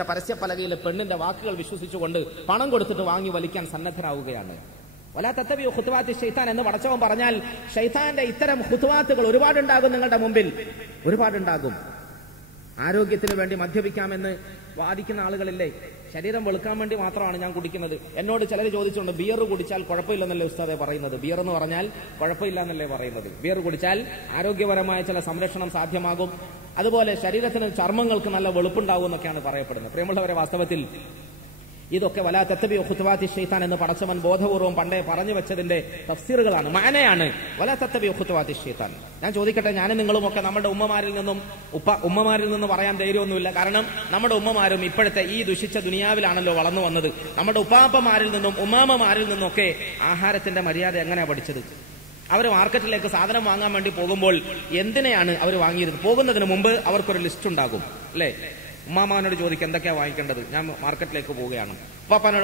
പക്ഷെ പരസ്യപ്പലകയിലെ പെണ്ണിന്റെ വാക്കുകൾ വിശ്വസിച്ചുകൊണ്ട് പണം കൊടുത്തിട്ട് വാങ്ങി വലിക്കാൻ സന്നദ്ധരാവുകയാണ്. വലാ തത്തബിഉ ഖുതുവാത്തി ശൈത്താൻ എന്ന് പടച്ചവൻ പറഞ്ഞാൽ ശൈത്താന്റെ ഇത്തരം ഖുതുവാത്തുകൾ ഒരുപാടുണ്ടാകും, നിങ്ങളുടെ മുമ്പിൽ ഒരുപാടുണ്ടാകും. ആരോഗ്യത്തിന് വേണ്ടി മദ്യപിക്കാമെന്ന് വാദിക്കുന്ന ആളുകളില്ലേ? ശരീരം വെളുക്കാൻ വേണ്ടി മാത്രമാണ് ഞാൻ കുടിക്കുന്നത്. എന്നോട് ചിലർ ചോദിച്ചുകൊണ്ട് ബിയർ കുടിച്ചാൽ കുഴപ്പമില്ലെന്നല്ലേ ഉസ്താദെ പറയുന്നത്? ബിയർ എന്ന് പറഞ്ഞാൽ കുഴപ്പമില്ല എന്നല്ലേ പറയുന്നത്? ബിയർ കുടിച്ചാൽ ആരോഗ്യപരമായ ചില സംരക്ഷണം സാധ്യമാകും, അതുപോലെ ശരീരത്തിന് ചർമ്മങ്ങൾക്ക് നല്ല വെളുപ്പുണ്ടാവും എന്നൊക്കെയാണ് പറയപ്പെടുന്നത്. പ്രിയമുള്ളവരെ, വാസ്തവത്തിൽ ഇതൊക്കെ വലാ തത്തബിഉ ഖുതുവാത്തി ശൈത്താൻ എന്ന് പടച്ചവൻ ബോധപൂർവം പണ്ടേ പറഞ്ഞു വെച്ചതിന്റെ തഫ്സീറുകളാണ്, മാനയാണ് വലാ തത്തബിഉ ഖുതുവാത്തി ശൈത്താൻ. ഞാൻ ചോദിക്കട്ടെ, ഞാനും നിങ്ങളും ഒക്കെ നമ്മുടെ ഉമ്മമാരിൽ നിന്ന് പറയാൻ ധൈര്യമൊന്നുമില്ല. കാരണം നമ്മുടെ ഉമ്മമാരും ഇപ്പോഴത്തെ ഈ ദുഷിച്ച ദുനിയാവിലാണല്ലോ വളർന്നു വന്നത്. നമ്മുടെ ഉപ്പാപ്പമാരിൽ നിന്നും ഉമ്മാമ്മമാരിൽ നിന്നൊക്കെ ആഹാരത്തിന്റെ മര്യാദ എങ്ങനെയാണ് പഠിച്ചത്? അവർ മാർക്കറ്റിലേക്ക് സാധനം വാങ്ങാൻ വേണ്ടി പോകുമ്പോൾ എന്തിനെയാണ് അവർ വാങ്ങിയിരുന്നത്? പോകുന്നതിന് മുമ്പ് അവർക്കൊരു ലിസ്റ്റ് ഉണ്ടാകും, അല്ലേ? ഉമ്മാമാനോട് ചോദിക്കും എന്തൊക്കെയാ വാങ്ങിക്കേണ്ടത്, ഞാൻ മാർക്കറ്റിലേക്ക് പോവുകയാണ്.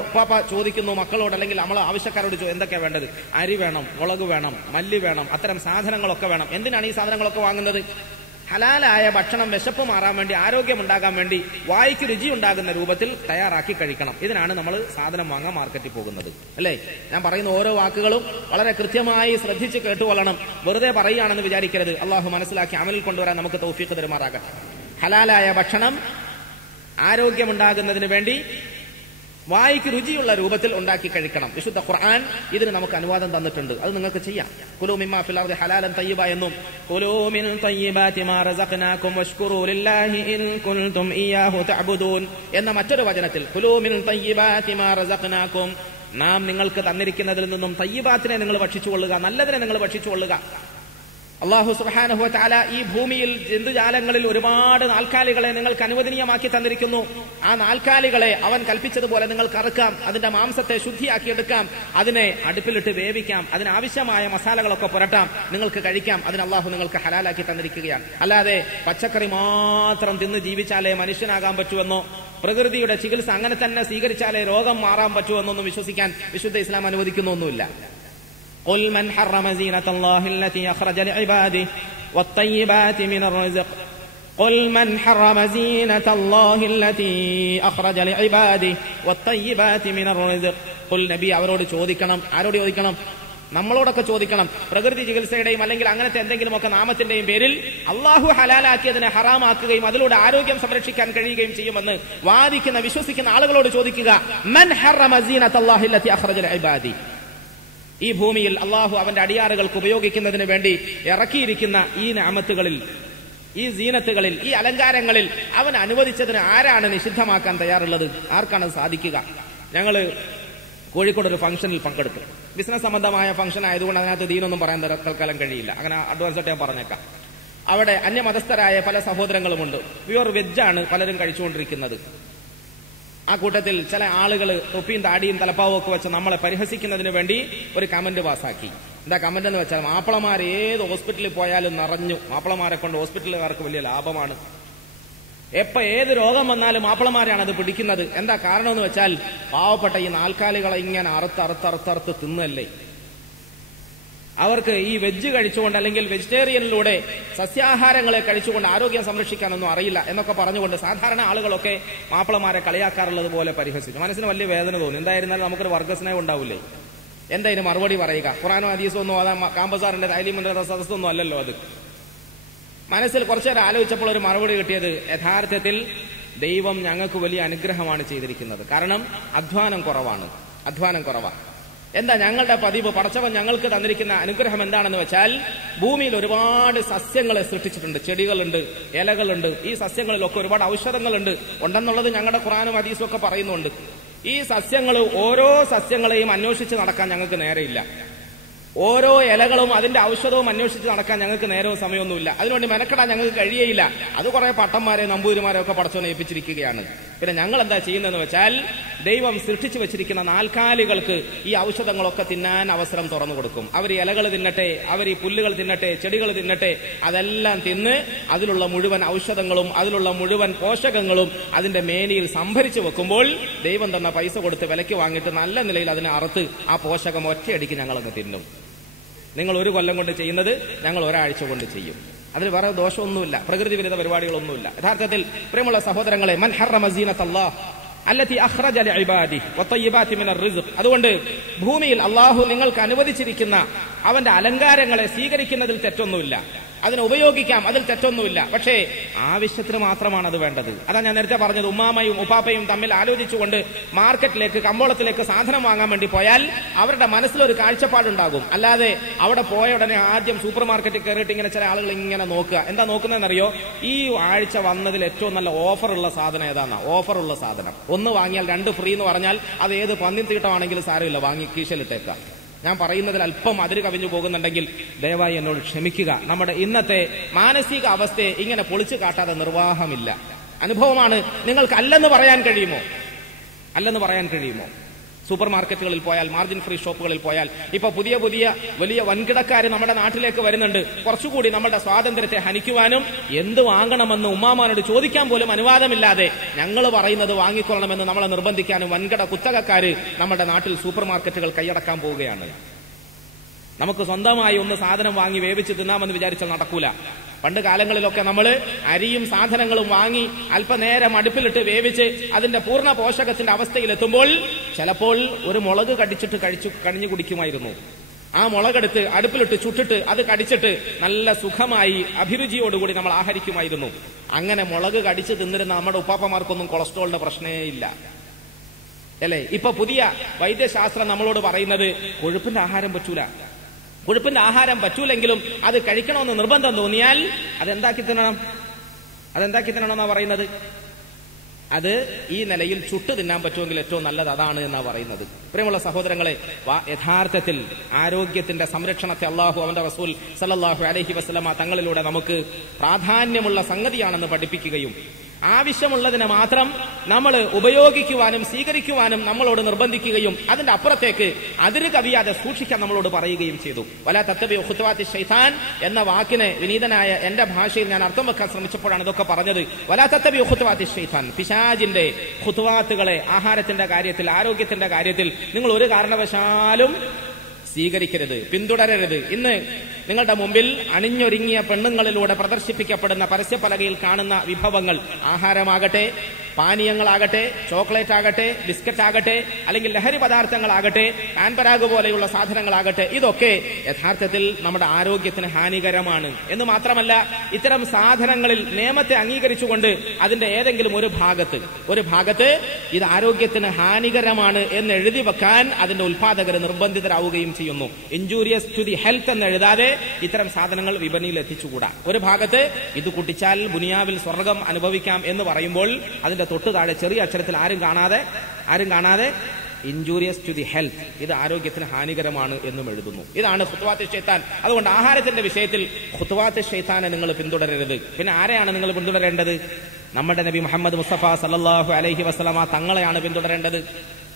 ഉപ്പാപ്പ ചോദിക്കുന്നു മക്കളോട്, അല്ലെങ്കിൽ നമ്മളെ ആവശ്യക്കാരോട് എന്തൊക്കെയാ വേണ്ടത്? അരി വേണം, മുളക് വേണം, മല്ലി വേണം, അത്തരം സാധനങ്ങളൊക്കെ വേണം. എന്തിനാണ് ഈ സാധനങ്ങളൊക്കെ വാങ്ങുന്നത്? ഹലാലായ ഭക്ഷണം വിശപ്പ് മാറാൻ വേണ്ടി, ആരോഗ്യമുണ്ടാകാൻ വേണ്ടി, വായിക്ക് രുചി ഉണ്ടാകുന്ന രൂപത്തിൽ തയ്യാറാക്കി കഴിക്കണം. ഇതിനാണ് നമ്മൾ സാധനം വാങ്ങാൻ മാർക്കറ്റിൽ പോകുന്നത്, അല്ലേ? ഞാൻ പറയുന്ന ഓരോ വാക്കുകളും വളരെ കൃത്യമായി ശ്രദ്ധിച്ച് കേട്ടുകൊള്ളണം. വെറുതെ പറയുകയാണെന്ന് വിചാരിക്കരുത്. അള്ളാഹു മനസ്സിലാക്കി അമലിൽ കൊണ്ടുവരാൻ നമുക്ക് തൗഫീഖ് തരുമാറാകട്ടെ. ഹലാലായ ഭക്ഷണം ആരോഗ്യമുണ്ടാകുന്നതിന് വേണ്ടി വായിക്ക് രുചിയുള്ള രൂപത്തിൽ ഉണ്ടാക്കി കഴിക്കണം. വിശുദ്ധ ഖുർആൻ ഇതിന് നമുക്ക് അനുവാദം തന്നിട്ടുണ്ട്. അത് നിങ്ങൾക്ക് ചെയ്യാം. കുലൂ മിമ്മാ ഫിൽ അർദി ഹലാലൻ തയ്യിബ എന്നും കുലൂ മിൻ തയ്യിബാതി മാ റസഖ്നാകും വഷ്കുറൂ ലില്ലാഹി ഇൻ കുൻതും ഇയ്യാഹു തഅബുദൂൻ എന്ന മറ്റൊരു വചനത്തിൽ കുലൂ മിൻ തയ്യിബാതി മാ റസഖ്നാകും, നാം നിങ്ങൾക്ക് തന്നിരിക്കുന്നതിൽ നിന്നും തയ്യിബാത്തിനെ നിങ്ങൾ ഭക്ഷിച്ചുകൊള്ളുക, നല്ലതിനെ നിങ്ങൾ ഭക്ഷിച്ചുകൊള്ളുക. അല്ലാഹു സുബ്ഹാനഹു വ തആല ഈ ഭൂമിയിൽ ജന്തുജാലങ്ങളിൽ ഒരുപാട് നാൽക്കാലികളെ നിങ്ങൾക്ക് അനുവദനീയമാക്കി തന്നിരിക്കുന്നു. ആ നാൽക്കാലികളെ അവൻ കൽപ്പിച്ചതുപോലെ നിങ്ങൾക്ക് അറുക്കാം, അതിന്റെ മാംസത്തെ ശുദ്ധിയാക്കിയെടുക്കാം, അതിനെ അടുപ്പിലിട്ട് വേവിക്കാം, അതിനാവശ്യമായ മസാലകളൊക്കെ പുരട്ടാം, നിങ്ങൾക്ക് കഴിക്കാം. അതിന് അല്ലാഹു നിങ്ങൾക്ക് ഹലാലാക്കി തന്നിരിക്കുകയാണ്. അല്ലാതെ പച്ചക്കറി മാത്രം തിന്ന് ജീവിച്ചാലേ മനുഷ്യനാകാൻ പറ്റുമെന്നോ, പ്രകൃതിയുടെ ചികിത്സ അങ്ങനെ തന്നെ സ്വീകരിച്ചാലേ രോഗം മാറാൻ പറ്റുമെന്നൊന്നും വിശ്വസിക്കാൻ വിശുദ്ധ ഇസ്ലാം അനുവദിക്കുന്നൊന്നുമില്ല. قل من حرم زينة الله التي أخرج لعباده والطيبات من الرزق قل من حرم زينة الله التي أخرج لعباده والطيبات من الرزق قل നബി അവരോട് ചോദിക്കണം. ആരോട് ചോദിക്കണം? നമ്മളോടൊക്കെ ചോദിക്കണം. പ്രകൃതി ചികിത്സയുടെയും അല്ലെങ്കിൽ അങ്ങനത്തെ എന്തെങ്കിലുമൊക്കെ നാമത്തിന്റെയും പേരിൽ അള്ളാഹു ഹലാലാക്കിയതിനെ ഹറാമാക്കുകയും അതിലൂടെ ആരോഗ്യം സംരക്ഷിക്കാൻ കഴിയുകയും ചെയ്യുമെന്ന് വാദിക്കുന്ന വിശ്വസിക്കുന്ന ആളുകളോട് ചോദിക്കുക, മൻ ഹറമ സീനത്തല്ലാഹി അല്ലതി അഖ്റജ ലിഇബാദി, ഈ ഭൂമിയിൽ അള്ളാഹു അവന്റെ അടിയാറുകൾക്ക് ഉപയോഗിക്കുന്നതിന് വേണ്ടി ഇറക്കിയിരിക്കുന്ന ഈ നിഅമത്തുകളിൽ, ഈ സീനത്തുകളിൽ, ഈ അലങ്കാരങ്ങളിൽ അവൻ അനുവദിച്ചതിന് ആരാണ് നിഷിദ്ധമാക്കാൻ തയ്യാറുള്ളത്? ആർക്കാണ് സാധിക്കുക? ഞങ്ങള് കോഴിക്കോട് ഒരു ഫംഗ്ഷനിൽ പങ്കെടുത്തു. ബിസിനസ് സംബന്ധമായ ഫംഗ്ഷൻ ആയതുകൊണ്ട് അതിനകത്ത് ദീനൊന്നും പറയാൻ തൽക്കാലം കഴിയില്ല. അങ്ങനെ അഡ്വാൻസ് ആയിട്ട് ഞാൻ പറഞ്ഞേക്കാം. അവിടെ അന്യമതസ്ഥരായ പല സഹോദരങ്ങളുമുണ്ട്. പ്യുവർ വെജാണ് പലരും കഴിച്ചുകൊണ്ടിരിക്കുന്നത്. ആ കൂട്ടത്തിൽ ചില ആളുകൾ തൊപ്പിയും താടിയും തലപ്പാവും ഒക്കെ വെച്ച് നമ്മളെ പരിഹസിക്കുന്നതിന് വേണ്ടി ഒരു കമന്റ് പാസാക്കി. എന്താ കമന്റ് എന്ന് വെച്ചാൽ, മാപ്പിളമാർ ഏത് ഹോസ്പിറ്റലിൽ പോയാലും നിറഞ്ഞു, മാപ്പിളമാരെ കൊണ്ട് ഹോസ്പിറ്റലുകാർക്ക് വലിയ ലാഭമാണ്, എപ്പോ ഏത് രോഗം വന്നാലും മാപ്പിളമാരെയാണ് അത് പിടിക്കുന്നത്. എന്താ കാരണം എന്ന് വെച്ചാൽ, പാവപ്പെട്ട ഈ നാൽക്കാലികളെ ഇങ്ങനെ അറുത്ത് തിന്നല്ലേ. അവർക്ക് ഈ വെജ് കഴിച്ചുകൊണ്ട് അല്ലെങ്കിൽ വെജിറ്റേറിയനിലൂടെ സസ്യാഹാരങ്ങളെ കഴിച്ചുകൊണ്ട് ആരോഗ്യം സംരക്ഷിക്കാനൊന്നും അറിയില്ല എന്നൊക്കെ പറഞ്ഞുകൊണ്ട് സാധാരണ ആളുകളൊക്കെ മാപ്പിളമാരെ കളിയാക്കാറുള്ളത് പോലെ പരിഹസിച്ചു. മനസ്സിന് വലിയ വേദന തോന്നി. എന്തായിരുന്നാലും നമുക്കൊരു വർഗസ്നേഹം ഉണ്ടാവില്ലേ? എന്താ ഇതിന് മറുപടി പറയുക? ഖുർആനോ ഹദീസോ ഒന്നും അതാ കാമ്പസാറിന്റെ തൈലീമിന്റെ സദസ്സൊന്നും അല്ലല്ലോ അത്. മനസ്സിൽ കുറച്ചേരം ആലോചിച്ചപ്പോൾ ഒരു മറുപടി കിട്ടിയത്, യഥാർത്ഥത്തിൽ ദൈവം ഞങ്ങൾക്ക് വലിയ അനുഗ്രഹമാണ് ചെയ്തിരിക്കുന്നത്. കാരണം അധ്വാനം കുറവാണ്. എന്താ ഞങ്ങളുടെ പതിവ്? പടച്ചവൻ ഞങ്ങൾക്ക് തന്നിരിക്കുന്ന അനുഗ്രഹം എന്താണെന്ന് വെച്ചാൽ, ഭൂമിയിൽ ഒരുപാട് സസ്യങ്ങളെ സൃഷ്ടിച്ചിട്ടുണ്ട്. ചെടികളുണ്ട്, ഇലകളുണ്ട്. ഈ സസ്യങ്ങളിലൊക്കെ ഒരുപാട് ഔഷധങ്ങളുണ്ട് ഉണ്ടെന്നുള്ളത് ഞങ്ങളുടെ ഖുർആനും ഹദീസും ഒക്കെ പറയുന്നുണ്ട്. ഈ സസ്യങ്ങൾ, ഓരോ സസ്യങ്ങളെയും അന്വേഷിച്ച് നടക്കാൻ ഞങ്ങൾക്ക് നേരെയില്ല. ഓരോ ഇലകളും അതിന്റെ ഔഷധവും അന്വേഷിച്ച് നടക്കാൻ ഞങ്ങൾക്ക് നേരവും സമയമൊന്നുമില്ല. അതിനുവേണ്ടി മെനക്കെടാൻ ഞങ്ങൾക്ക് കഴിയയില്ല. അത് കുറെ പട്ടന്മാരെ നമ്പൂതിരിമാരെ ഒക്കെ പടച്ചോനെ ഏൽപ്പിച്ചിരിക്കുകയാണ്. പിന്നെ ഞങ്ങൾ എന്താ ചെയ്യുന്നതെന്ന് വെച്ചാൽ, ദൈവം സൃഷ്ടിച്ചു വെച്ചിരിക്കുന്ന നാൽക്കാലികൾക്ക് ഈ ഔഷധങ്ങളൊക്കെ തിന്നാൻ അവസരം തുറന്നു കൊടുക്കും. അവർ ഇലകൾ തിന്നട്ടെ, അവർ ഈ പുല്ലുകൾ തിന്നട്ടെ, ചെടികൾ തിന്നട്ടെ, അതെല്ലാം തിന്ന് അതിലുള്ള മുഴുവൻ ഔഷധങ്ങളും അതിലുള്ള മുഴുവൻ പോഷകങ്ങളും അതിന്റെ മേനിയിൽ സംഭരിച്ചു വെക്കുമ്പോൾ ദൈവം തന്ന പൈസ കൊടുത്ത് വിലയ്ക്ക് വാങ്ങിയിട്ട് നല്ല നിലയിൽ അതിനെ അറുത്ത് ആ പോഷകം ഒറ്റയടിക്ക് ഞങ്ങളങ്ങ് തിന്നും. നിങ്ങൾ ഒരു കൊല്ലം കൊണ്ട് ചെയ്യുന്നത് ഞങ്ങൾ ഒരാഴ്ച കൊണ്ട് ചെയ്യും. അതിൽ വേറെ ദോഷമൊന്നുമില്ല, പ്രകൃതി വിരുദ്ധ പരിപാടികളൊന്നുമില്ല. യഥാർത്ഥത്തിൽ പ്രിയമുള്ള സഹോദരങ്ങളെ, മൻ ഹറമ സീനത്തല്ലാഹ് അല്ലതി അഖ്റജ ലിഇബാദിഹി വതയ്യിബാതി മിനർ റിസ്ഖ്, അതുകൊണ്ട് ഭൂമിയിൽ അല്ലാഹു നിങ്ങൾക്ക് അനുവദിച്ചിരിക്കുന്ന അവന്റെ അലങ്കാരങ്ങളെ സ്വീകരിക്കുന്നതിൽ തെറ്റൊന്നുമില്ല, അതിനെ ഉപയോഗിക്കാം, അതിൽ തെറ്റൊന്നുമില്ല. പക്ഷേ ആവശ്യത്തിന് മാത്രമാണ് അത് വേണ്ടത്. അതാ ഞാൻ നേരത്തെ പറഞ്ഞത്, ഉമ്മാമയും ഉപ്പാപ്പയും തമ്മിൽ ആലോചിച്ചുകൊണ്ട് മാർക്കറ്റിലേക്ക്, കമ്പോളത്തിലേക്ക് സാധനം വാങ്ങാൻ വേണ്ടി പോയാൽ അവരുടെ മനസ്സിലൊരു കാഴ്ചപ്പാടുണ്ടാകും. അല്ലാതെ അവിടെ പോയ ഉടനെ ആദ്യം സൂപ്പർ മാർക്കറ്റിൽ കയറിയിട്ട് ഇങ്ങനെ ചില ആളുകൾ ഇങ്ങനെ നോക്കുക. എന്താ നോക്കുന്നതെന്നറിയോ? ഈ ആഴ്ച വന്നതിൽ ഏറ്റവും നല്ല ഓഫറുള്ള സാധനം ഏതാണെന്നാ? ഓഫറുള്ള സാധനം ഒന്ന് വാങ്ങിയാൽ 2 ഫ്രീ എന്ന് പറഞ്ഞാൽ അത് ഏത് പന്നിൻ തീട്ടമാണെങ്കിലും സാരമില്ല, വാങ്ങി കീശലിട്ടേക്കാം. ഞാൻ പറയുന്നതിൽ അല്പം അതിര് കവിഞ്ഞു പോകുന്നുണ്ടെങ്കിൽ ദയവായി എന്നോട് ക്ഷമിക്കുക. നമ്മുടെ ഇന്നത്തെ മാനസിക അവസ്ഥയെ ഇങ്ങനെ പൊളിച്ചു കാട്ടാതെ നിർവാഹമില്ല. അനുഭവമാണ്. നിങ്ങൾക്ക് അല്ലെന്ന് പറയാൻ കഴിയുമോ? അല്ലെന്ന് പറയാൻ കഴിയുമോ? സൂപ്പർ മാർക്കറ്റുകളിൽ പോയാൽ, മാർജിൻ ഫ്രീ ഷോപ്പുകളിൽ പോയാൽ ഇപ്പൊ പുതിയ പുതിയ വലിയ വൻകിടക്കാർ നമ്മുടെ നാട്ടിലേക്ക് വരുന്നുണ്ട്. കുറച്ചുകൂടി നമ്മുടെ സ്വാതന്ത്ര്യത്തെ ഹനിക്കുവാനും എന്ത് വാങ്ങണമെന്ന് ഉമ്മാമാനോട് ചോദിക്കാൻ പോലും അനുവാദമില്ലാതെ ഞങ്ങൾ പറയുന്നത് വാങ്ങിക്കൊള്ളണമെന്ന് നമ്മളെ നിർബന്ധിക്കാനും വൻകിട കുത്തകക്കാര് നമ്മുടെ നാട്ടിൽ സൂപ്പർ മാർക്കറ്റുകൾ കൈയടക്കാൻ പോവുകയാണ്. നമുക്ക് സ്വന്തമായി ഒന്ന് സാധനം വാങ്ങി വേവിച്ച് തിന്നാമെന്ന് വിചാരിച്ചാൽ നടക്കൂല. പണ്ട് കാലങ്ങളിലൊക്കെ നമ്മൾ അരിയും സാധനങ്ങളും വാങ്ങി അല്പനേരം അടുപ്പിലിട്ട് വേവിച്ച് അതിന്റെ പൂർണ്ണ പോഷകത്തിന്റെ അവസ്ഥയിലെത്തുമ്പോൾ ചിലപ്പോൾ ഒരു മുളക് കടിച്ചിട്ട് കണിഞ്ഞു കുടിക്കുമായിരുന്നു. ആ മുളകെടുത്ത് അടുപ്പിലിട്ട് ചുട്ടിട്ട് അത് കടിച്ചിട്ട് നല്ല സുഖമായി അഭിരുചിയോടുകൂടി നമ്മൾ ആഹരിക്കുമായിരുന്നു. അങ്ങനെ മുളക് കടിച്ച് തിന്നിരുന്ന നമ്മുടെ ഉപ്പാപ്പമാർക്കൊന്നും കൊളസ്ട്രോളിന്റെ പ്രശ്നമേ ഇല്ല, അല്ലേ? ഇപ്പൊ പുതിയ വൈദ്യശാസ്ത്രം നമ്മളോട് പറയുന്നത് കൊഴുപ്പിന്റെ ആഹാരം പറ്റൂല. കൊഴുപ്പിന്റെ ആഹാരം പറ്റൂലെങ്കിലും അത് കഴിക്കണമെന്ന് നിർബന്ധം തോന്നിയാൽ അതെന്താക്കി തിന്നണമെന്നാ പറയുന്നത്? അത് ഈ നിലയിൽ ചുട്ട് തിന്നാൻ പറ്റുമെങ്കിൽ ഏറ്റവും നല്ലത് അതാണ് എന്നാ പറയുന്നത്. പ്രിയമുള്ള സഹോദരങ്ങളെ, യഥാർത്ഥത്തിൽ ആരോഗ്യത്തിന്റെ സംരക്ഷണത്തെ അള്ളാഹു അവന്റെ റസൂൽ സല്ലല്ലാഹു അലൈഹി വസല്ലമ തങ്ങളിലൂടെ നമുക്ക് പ്രാധാന്യമുള്ള സംഗതിയാണെന്ന് പഠിപ്പിക്കുകയും ആവശ്യമുള്ളതിനെ മാത്രം നമ്മൾ ഉപയോഗിക്കുവാനും സ്വീകരിക്കുവാനും നമ്മളോട് നിർബന്ധിക്കുകയും അതിന്റെ അപ്പുറത്തേക്ക് അതിര് കവിയാതെ സൂക്ഷിക്കാൻ നമ്മളോട് പറയുകയും ചെയ്തു. വലാ തത്തബിഉ ഖുതുവാതി ശൈത്താൻ എന്ന വാക്കിനെ വിനീതനായ എന്റെ ഭാഷയിൽ ഞാൻ അർത്ഥം വെക്കാൻ ശ്രമിച്ചപ്പോഴാണ് ഇതൊക്കെ പറഞ്ഞത്. വലാ തത്തബിഉ ഖുതുവാതി ശൈത്താൻ, പിശാചിന്റെ ഖുതുവാത്തുകളെ ആഹാരത്തിന്റെ കാര്യത്തിൽ, ആരോഗ്യത്തിന്റെ കാര്യത്തിൽ നിങ്ങൾ ഒരു കാരണവശാലും സ്വീകരിക്കരുത്, പിന്തുടരരുത്. ഇന്ന് നിങ്ങളുടെ മുമ്പിൽ അണിഞ്ഞൊരുങ്ങിയ പെണ്ണുങ്ങളിലൂടെ പ്രദർശിപ്പിക്കപ്പെടുന്ന പരസ്യപലകയിൽ കാണുന്ന വിഭവങ്ങൾ, ആഹാരമാകട്ടെ, പാനീയങ്ങളാകട്ടെ, ചോക്ലേറ്റ് ആകട്ടെ, ബിസ്ക്കറ്റ് ആകട്ടെ, അല്ലെങ്കിൽ ലഹരി പദാർത്ഥങ്ങളാകട്ടെ, പാൻപരാഗ് പോലെയുള്ള സാധനങ്ങളാകട്ടെ, ഇതൊക്കെ യഥാർത്ഥത്തിൽ നമ്മുടെ ആരോഗ്യത്തിന് ഹാനികരമാണ്. എന്ന് മാത്രമല്ല, ഇത്തരം സാധനങ്ങളിൽ നിയമത്തെ അംഗീകരിച്ചുകൊണ്ട് അതിന്റെ ഏതെങ്കിലും ഒരു ഭാഗത്ത് ഇത് ആരോഗ്യത്തിന് ഹാനികരമാണ് എന്ന് എഴുതി വെക്കാൻ അതിന്റെ ഉൽപാദകർ നിർബന്ധിതരാവുകയും ചെയ്യുന്നു. ഇൻജൂരിയസ് ടു ദി ഹെൽത്ത് എന്ന് എഴുതാതെ ഇത്തരം സാധനങ്ങൾ വിപണിയിൽ എത്തിച്ചുകൂടാ. ഒരു ഭാഗത്ത് ഇത് കുട്ടിച്ചാൽ ദുനിയാവിൽ സ്വർഗം അനുഭവിക്കാം എന്ന് പറയുമ്പോൾ അതിന്റെ തൊട്ടു താഴെ ചെറിയ അക്ഷരത്തിൽ ആരും കാണാതെ ഇൻജൂരിയസ് ടു ദി ഹെൽത്ത്, ഇത് ആരോഗ്യത്തിന് ഹാനികരമാണ് എന്നും എഴുതുന്നു. ഇതാണ് ഖുതുവാത്ത് ശൈത്താൻ. അതുകൊണ്ട് ആഹാരത്തിന്റെ വിഷയത്തിൽ ഖുതുവാത്ത് ശൈത്താനെ നിങ്ങൾ പിന്തുടരരുത്. പിന്നെ ആരെയാണ് നിങ്ങൾ പിന്തുടരേണ്ടത്? നമ്മുടെ നബി മുഹമ്മദ് മുസ്തഫ സല്ലല്ലാഹു അലൈഹി വസല്ലമ തങ്ങളെയാണ് പിന്തുടരേണ്ടത്.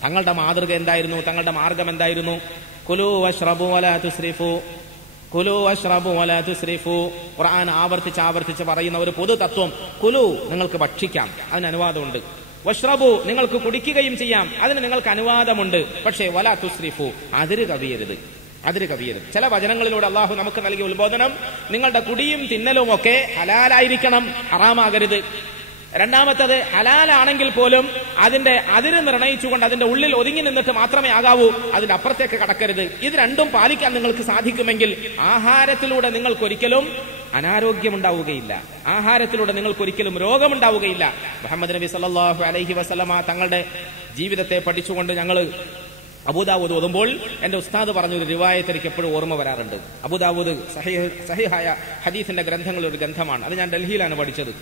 തങ്ങളുടെ മാതൃക എന്തായിരുന്നു? തങ്ങളുടെ മാർഗം എന്തായിരുന്നു? കുലൂ വശ്റബൂ വലാ തുസ്രിഫൂ, കുലു വശ്റബു വലാ തുസ്രിഫു. ഖുർആൻ ആവർത്തിച്ച് പറയുന്ന ഒരു പൊതു തത്വം, കുലു നിങ്ങൾക്ക് ഭക്ഷിക്കാം, അതിന് അനുവാദമുണ്ട്. വശ്റബു നിങ്ങൾക്ക് കുടിക്കുകയും ചെയ്യാം, അതിന് നിങ്ങൾക്ക് അനുവാദമുണ്ട്. പക്ഷേ വലാ തുസ്രിഫു, അതിര് കവിയരുത്. ചില വചനങ്ങളിലൂടെ അള്ളാഹു നമുക്ക് നൽകിയ ഉത്ബോധനം, നിങ്ങളുടെ കുടിയും തിന്നലും ഒക്കെ ഹലാലായിരിക്കണം, ഹറാമാകരുത്. രണ്ടാമത്തത്, ഹലാലാണെങ്കിൽ പോലും അതിന്റെ അതിര് നിർണയിച്ചുകൊണ്ട് അതിന്റെ ഉള്ളിൽ ഒതുങ്ങി നിന്നിട്ട് മാത്രമേ ആകാവൂ, അതിന്റെ അപ്പുറത്തേക്ക് കടക്കരുത്. ഇത് രണ്ടും പാലിക്കാൻ നിങ്ങൾക്ക് സാധിക്കുമെങ്കിൽ ആഹാരത്തിലൂടെ നിങ്ങൾക്കൊരിക്കലും അനാരോഗ്യമുണ്ടാവുകയില്ല, ആഹാരത്തിലൂടെ നിങ്ങൾക്കൊരിക്കലും രോഗമുണ്ടാവുകയില്ല. മുഹമ്മദ് നബി സല്ലല്ലാഹു അലൈഹി വസല്ലമ തങ്ങളുടെ ജീവിതത്തെ പഠിച്ചുകൊണ്ട് ഞങ്ങൾ അബൂദാവൂദ് ഓതുമ്പോൾ എന്റെ ഉസ്താദ് പറഞ്ഞൊരു റിവായത്ത് എനിക്ക് എപ്പോഴും ഓർമ്മ വരാറുണ്ട്. അബൂദാവൂദ് സഹീഹായ ഹദീസിന്റെ ഗ്രന്ഥങ്ങളിൽ ഒരു ഗ്രന്ഥമാണ്. അത് ഞാൻ ഡൽഹിയിലാണ് പഠിച്ചത്.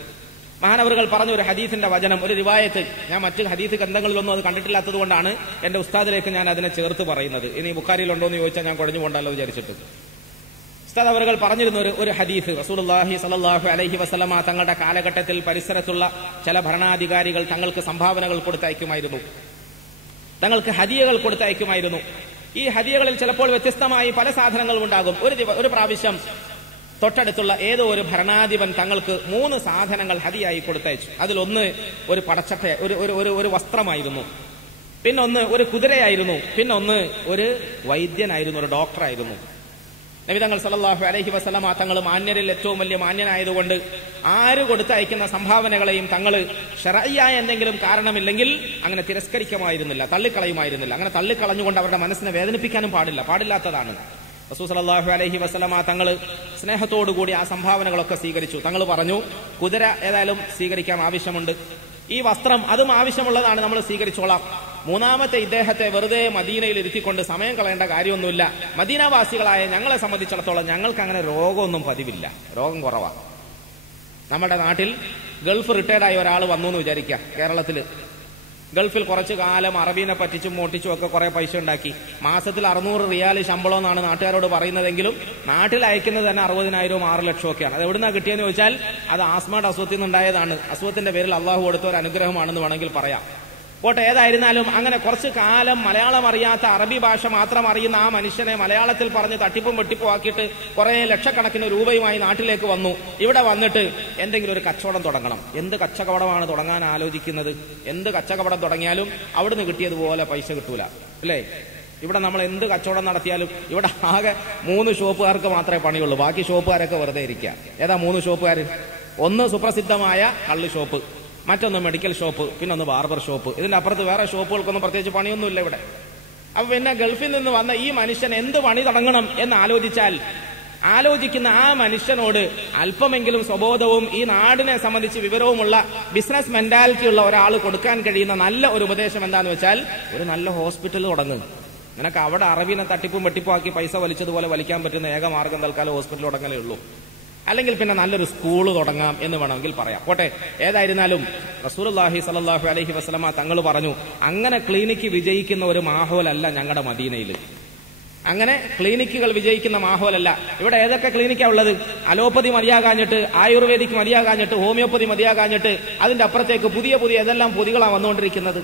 മഹാനവറുകൾ പറഞ്ഞ ഒരു ഹദീസിന്റെ വചനം, ഒരു റിവായത്ത്, ഞാൻ മറ്റ് ഹദീസ് ഗ്രന്ഥങ്ങളിലൊന്നും അത് കണ്ടിട്ടില്ലാത്തത് കൊണ്ടാണ് എന്റെ ഉസ്താദിലേക്ക് ഞാൻ അതിനെ ചേർത്ത് പറയുന്നത്. ഇനി ബുഖാരിയിലുണ്ടോ എന്ന് ചോദിച്ചാൽ ഞാൻ കുഴഞ്ഞു പോകണ്ടല്ലോ വിചാരിച്ചിട്ട്. ഉസ്താദ് അവറുകൾ പറഞ്ഞിരുന്ന ഒരു ഹദീസ്, റസൂലുള്ളാഹി സ്വല്ലല്ലാഹു അലൈഹി വസല്ലമ തങ്ങളുടെ കാലഘട്ടത്തിൽ പരിസരത്തുള്ള ചില ഭരണാധികാരികൾ തങ്ങൾക്ക് സംഭാവനകൾ കൊടുത്തയക്കുമായിരുന്നു, തങ്ങൾക്ക് ഹദിയകൾ കൊടുത്തയക്കുമായിരുന്നു. ഈ ഹദിയകളിൽ ചിലപ്പോൾ വ്യത്യസ്തമായി പല സാധനങ്ങളും ഉണ്ടാകും. ഒരു പ്രാവശ്യം തൊട്ടടുത്തുള്ള ഏതോ ഒരു ഭരണാധിപൻ തങ്ങൾക്ക് 3 സാധനങ്ങൾ ഹദിയായി കൊടുത്തയച്ചു. അതിലൊന്ന് ഒരു പടച്ചട്ട, ഒരു വസ്ത്രമായിരുന്നു, പിന്നൊന്ന് ഒരു കുതിരയായിരുന്നു, പിന്നൊന്ന് ഒരു വൈദ്യനായിരുന്നു, ഒരു ഡോക്ടറായിരുന്നു. നബി തങ്ങൾ സല്ലല്ലാഹു അലൈഹി വസല്ലമ തങ്ങൾ മാന്യരിൽ ഏറ്റവും വലിയ മാന്യനായതുകൊണ്ട് ആര് കൊടുത്തയക്കുന്ന സംഭാവനകളെയും തങ്ങൾ ശർഈയായ എന്തെങ്കിലും കാരണമില്ലെങ്കിൽ അങ്ങനെ തിരസ്കരിക്കുമായിരുന്നില്ല, തള്ളിക്കളയുമായിരുന്നില്ല. അങ്ങനെ തള്ളിക്കളഞ്ഞുകൊണ്ട് അവരുടെ മനസ്സിനെ വേദനിപ്പിക്കാനും പാടില്ലാത്തതാണ്. റസൂൽ സല്ലല്ലാഹു അലൈഹി വസല്ലമ തങ്ങൾ സ്നേഹത്തോടുകൂടി ആ സംഭാവനകളൊക്കെ സ്വീകരിച്ചു. തങ്ങൾ പറഞ്ഞു, കുതിര ഏതായാലും സ്വീകരിക്കാൻ ആവശ്യമുണ്ട്, ഈ വസ്ത്രം അതും ആവശ്യമുള്ളതാണ്, നമ്മൾ സ്വീകരിച്ചോളാം. മൂന്നാമത്തെ ഇദ്ദേഹത്തെ വെറുതെ മദീനയിൽ ഇരുത്തിക്കൊണ്ട് സമയം കളയേണ്ട കാര്യമൊന്നുമില്ല. മദീനാവാസികളായ ഞങ്ങളെ സംബന്ധിച്ചിടത്തോളം ഞങ്ങൾക്ക് അങ്ങനെ രോഗമൊന്നും പതിവില്ല, രോഗം കുറവാണ്. നമ്മുടെ നാട്ടിൽ ഗൾഫ് റിട്ടയർഡായ ഒരാൾ വന്നു എന്ന് വിചാരിക്കുക, കേരളത്തിൽ ഗൾഫിൽ കുറച്ചു കാലം അറബീനെ പറ്റിച്ചും മോട്ടിച്ചും ഒക്കെ കുറെ പൈസ ഉണ്ടാക്കി, മാസത്തിൽ 600 റിയാൽ ശമ്പളം എന്നാണ് നാട്ടുകാരോട് പറയുന്നതെങ്കിലും നാട്ടിൽ അയക്കുന്നത് തന്നെ 60,000 6 ലക്ഷം ഒക്കെയാണ്. അത് എവിടുന്നാ കിട്ടിയെന്ന് ചോദിച്ചാൽ അത് ആസ്മയുടെ അസുഖത്തിൽ നിന്നുണ്ടായതാണ്. അസുഖത്തിന്റെ പേരിൽ അള്ളാഹു കൊടുത്ത ഒരു അനുഗ്രഹമാണെന്ന് വേണമെങ്കിൽ പറയാം. പോട്ടെ, ഏതായിരുന്നാലും അങ്ങനെ കുറച്ചു കാലം മലയാളം അറിയാത്ത, അറബി ഭാഷ മാത്രം അറിയുന്ന ആ മനുഷ്യനെ മലയാളത്തിൽ പറഞ്ഞ് തട്ടിപ്പും വെട്ടിപ്പും ആക്കിയിട്ട് കുറെ ലക്ഷക്കണക്കിന് രൂപയുമായി നാട്ടിലേക്ക് വന്നു. ഇവിടെ വന്നിട്ട് എന്തെങ്കിലും ഒരു കച്ചവടം തുടങ്ങണം. എന്ത് കച്ചവടമാണ് തുടങ്ങാൻ ആലോചിക്കുന്നത്? എന്ത് കച്ചവടം തുടങ്ങിയാലും അവിടുന്ന് കിട്ടിയതുപോലെ പൈസ കിട്ടൂല, അല്ലേ? ഇവിടെ നമ്മൾ എന്ത് കച്ചവടം നടത്തിയാലും ഇവിടെ ആകെ 3 ഷോപ്പുകാർക്ക് മാത്രമേ പണിയുള്ളൂ, ബാക്കി ഷോപ്പുകാരൊക്കെ വെറുതെ ഇരിക്കുക. ഏതാ 3 ഷോപ്പുകാർ? ഒന്ന് സുപ്രസിദ്ധമായ കള്ള് ഷോപ്പ്, മറ്റൊന്ന് മെഡിക്കൽ ഷോപ്പ്, പിന്നെ ഒന്ന് ബാർബർ ഷോപ്പ്. ഇതിന്റെ അപ്പുറത്ത് വേറെ ഷോപ്പുകൾക്കൊന്നും പ്രത്യേകിച്ച് പണിയൊന്നുമില്ല ഇവിടെ. അപ്പൊ പിന്നെ ഗൾഫിൽ നിന്ന് വന്ന ഈ മനുഷ്യൻ എന്ത് പണി തുടങ്ങണം എന്ന് ആലോചിക്കുന്ന ആ മനുഷ്യനോട് അല്പമെങ്കിലും സ്വബോധവും ഈ നാടിനെ സംബന്ധിച്ച് വിവരവുമുള്ള ബിസിനസ് മെന്റാലിറ്റി ഉള്ള ഒരാൾ കൊടുക്കാൻ കഴിയുന്ന നല്ല ഒരു ഉപദേശം എന്താന്ന് വെച്ചാൽ, ഒരു നല്ല ഹോസ്പിറ്റൽ തുടങ്ങും. നിനക്ക് അവിടെ അറബീനെ തട്ടിപ്പും വെട്ടിപ്പും ആക്കി പൈസ വലിച്ചതുപോലെ വലിക്കാൻ പറ്റുന്ന ഏക മാർഗം തൽക്കാലം ഹോസ്പിറ്റൽ തുടങ്ങലേ ഉള്ളൂ. അല്ലെങ്കിൽ പിന്നെ നല്ലൊരു സ്കൂള് തുടങ്ങാം എന്ന് വേണമെങ്കിൽ പറയാം. പോട്ടെ, ഏതായിരുന്നാലും റസൂലുള്ളാഹി സ്വല്ലല്ലാഹു അലൈഹി വസല്ലമ തങ്ങൾ പറഞ്ഞു, അങ്ങനെ ക്ലിനിക്ക് വിജയിക്കുന്ന ഒരു മാഹോലല്ല ഞങ്ങളുടെ മദീനയിൽ. അങ്ങനെ ക്ലിനിക്കുകൾ വിജയിക്കുന്ന മാഹോലല്ല. ഇവിടെ ഏതൊക്കെ ക്ലിനിക്കാ ഉള്ളത്? അലോപ്പതി മതിയാകാഞ്ഞിട്ട്, ആയുർവേദിക് മതിയാകാഞ്ഞിട്ട്, ഹോമിയോപ്പതി മതിയാകാഞ്ഞിട്ട് അതിന്റെ അപ്പുറത്തേക്ക് പുതിയ ഏതെല്ലാം പൊതികളാണ് വന്നുകൊണ്ടിരിക്കുന്നത്.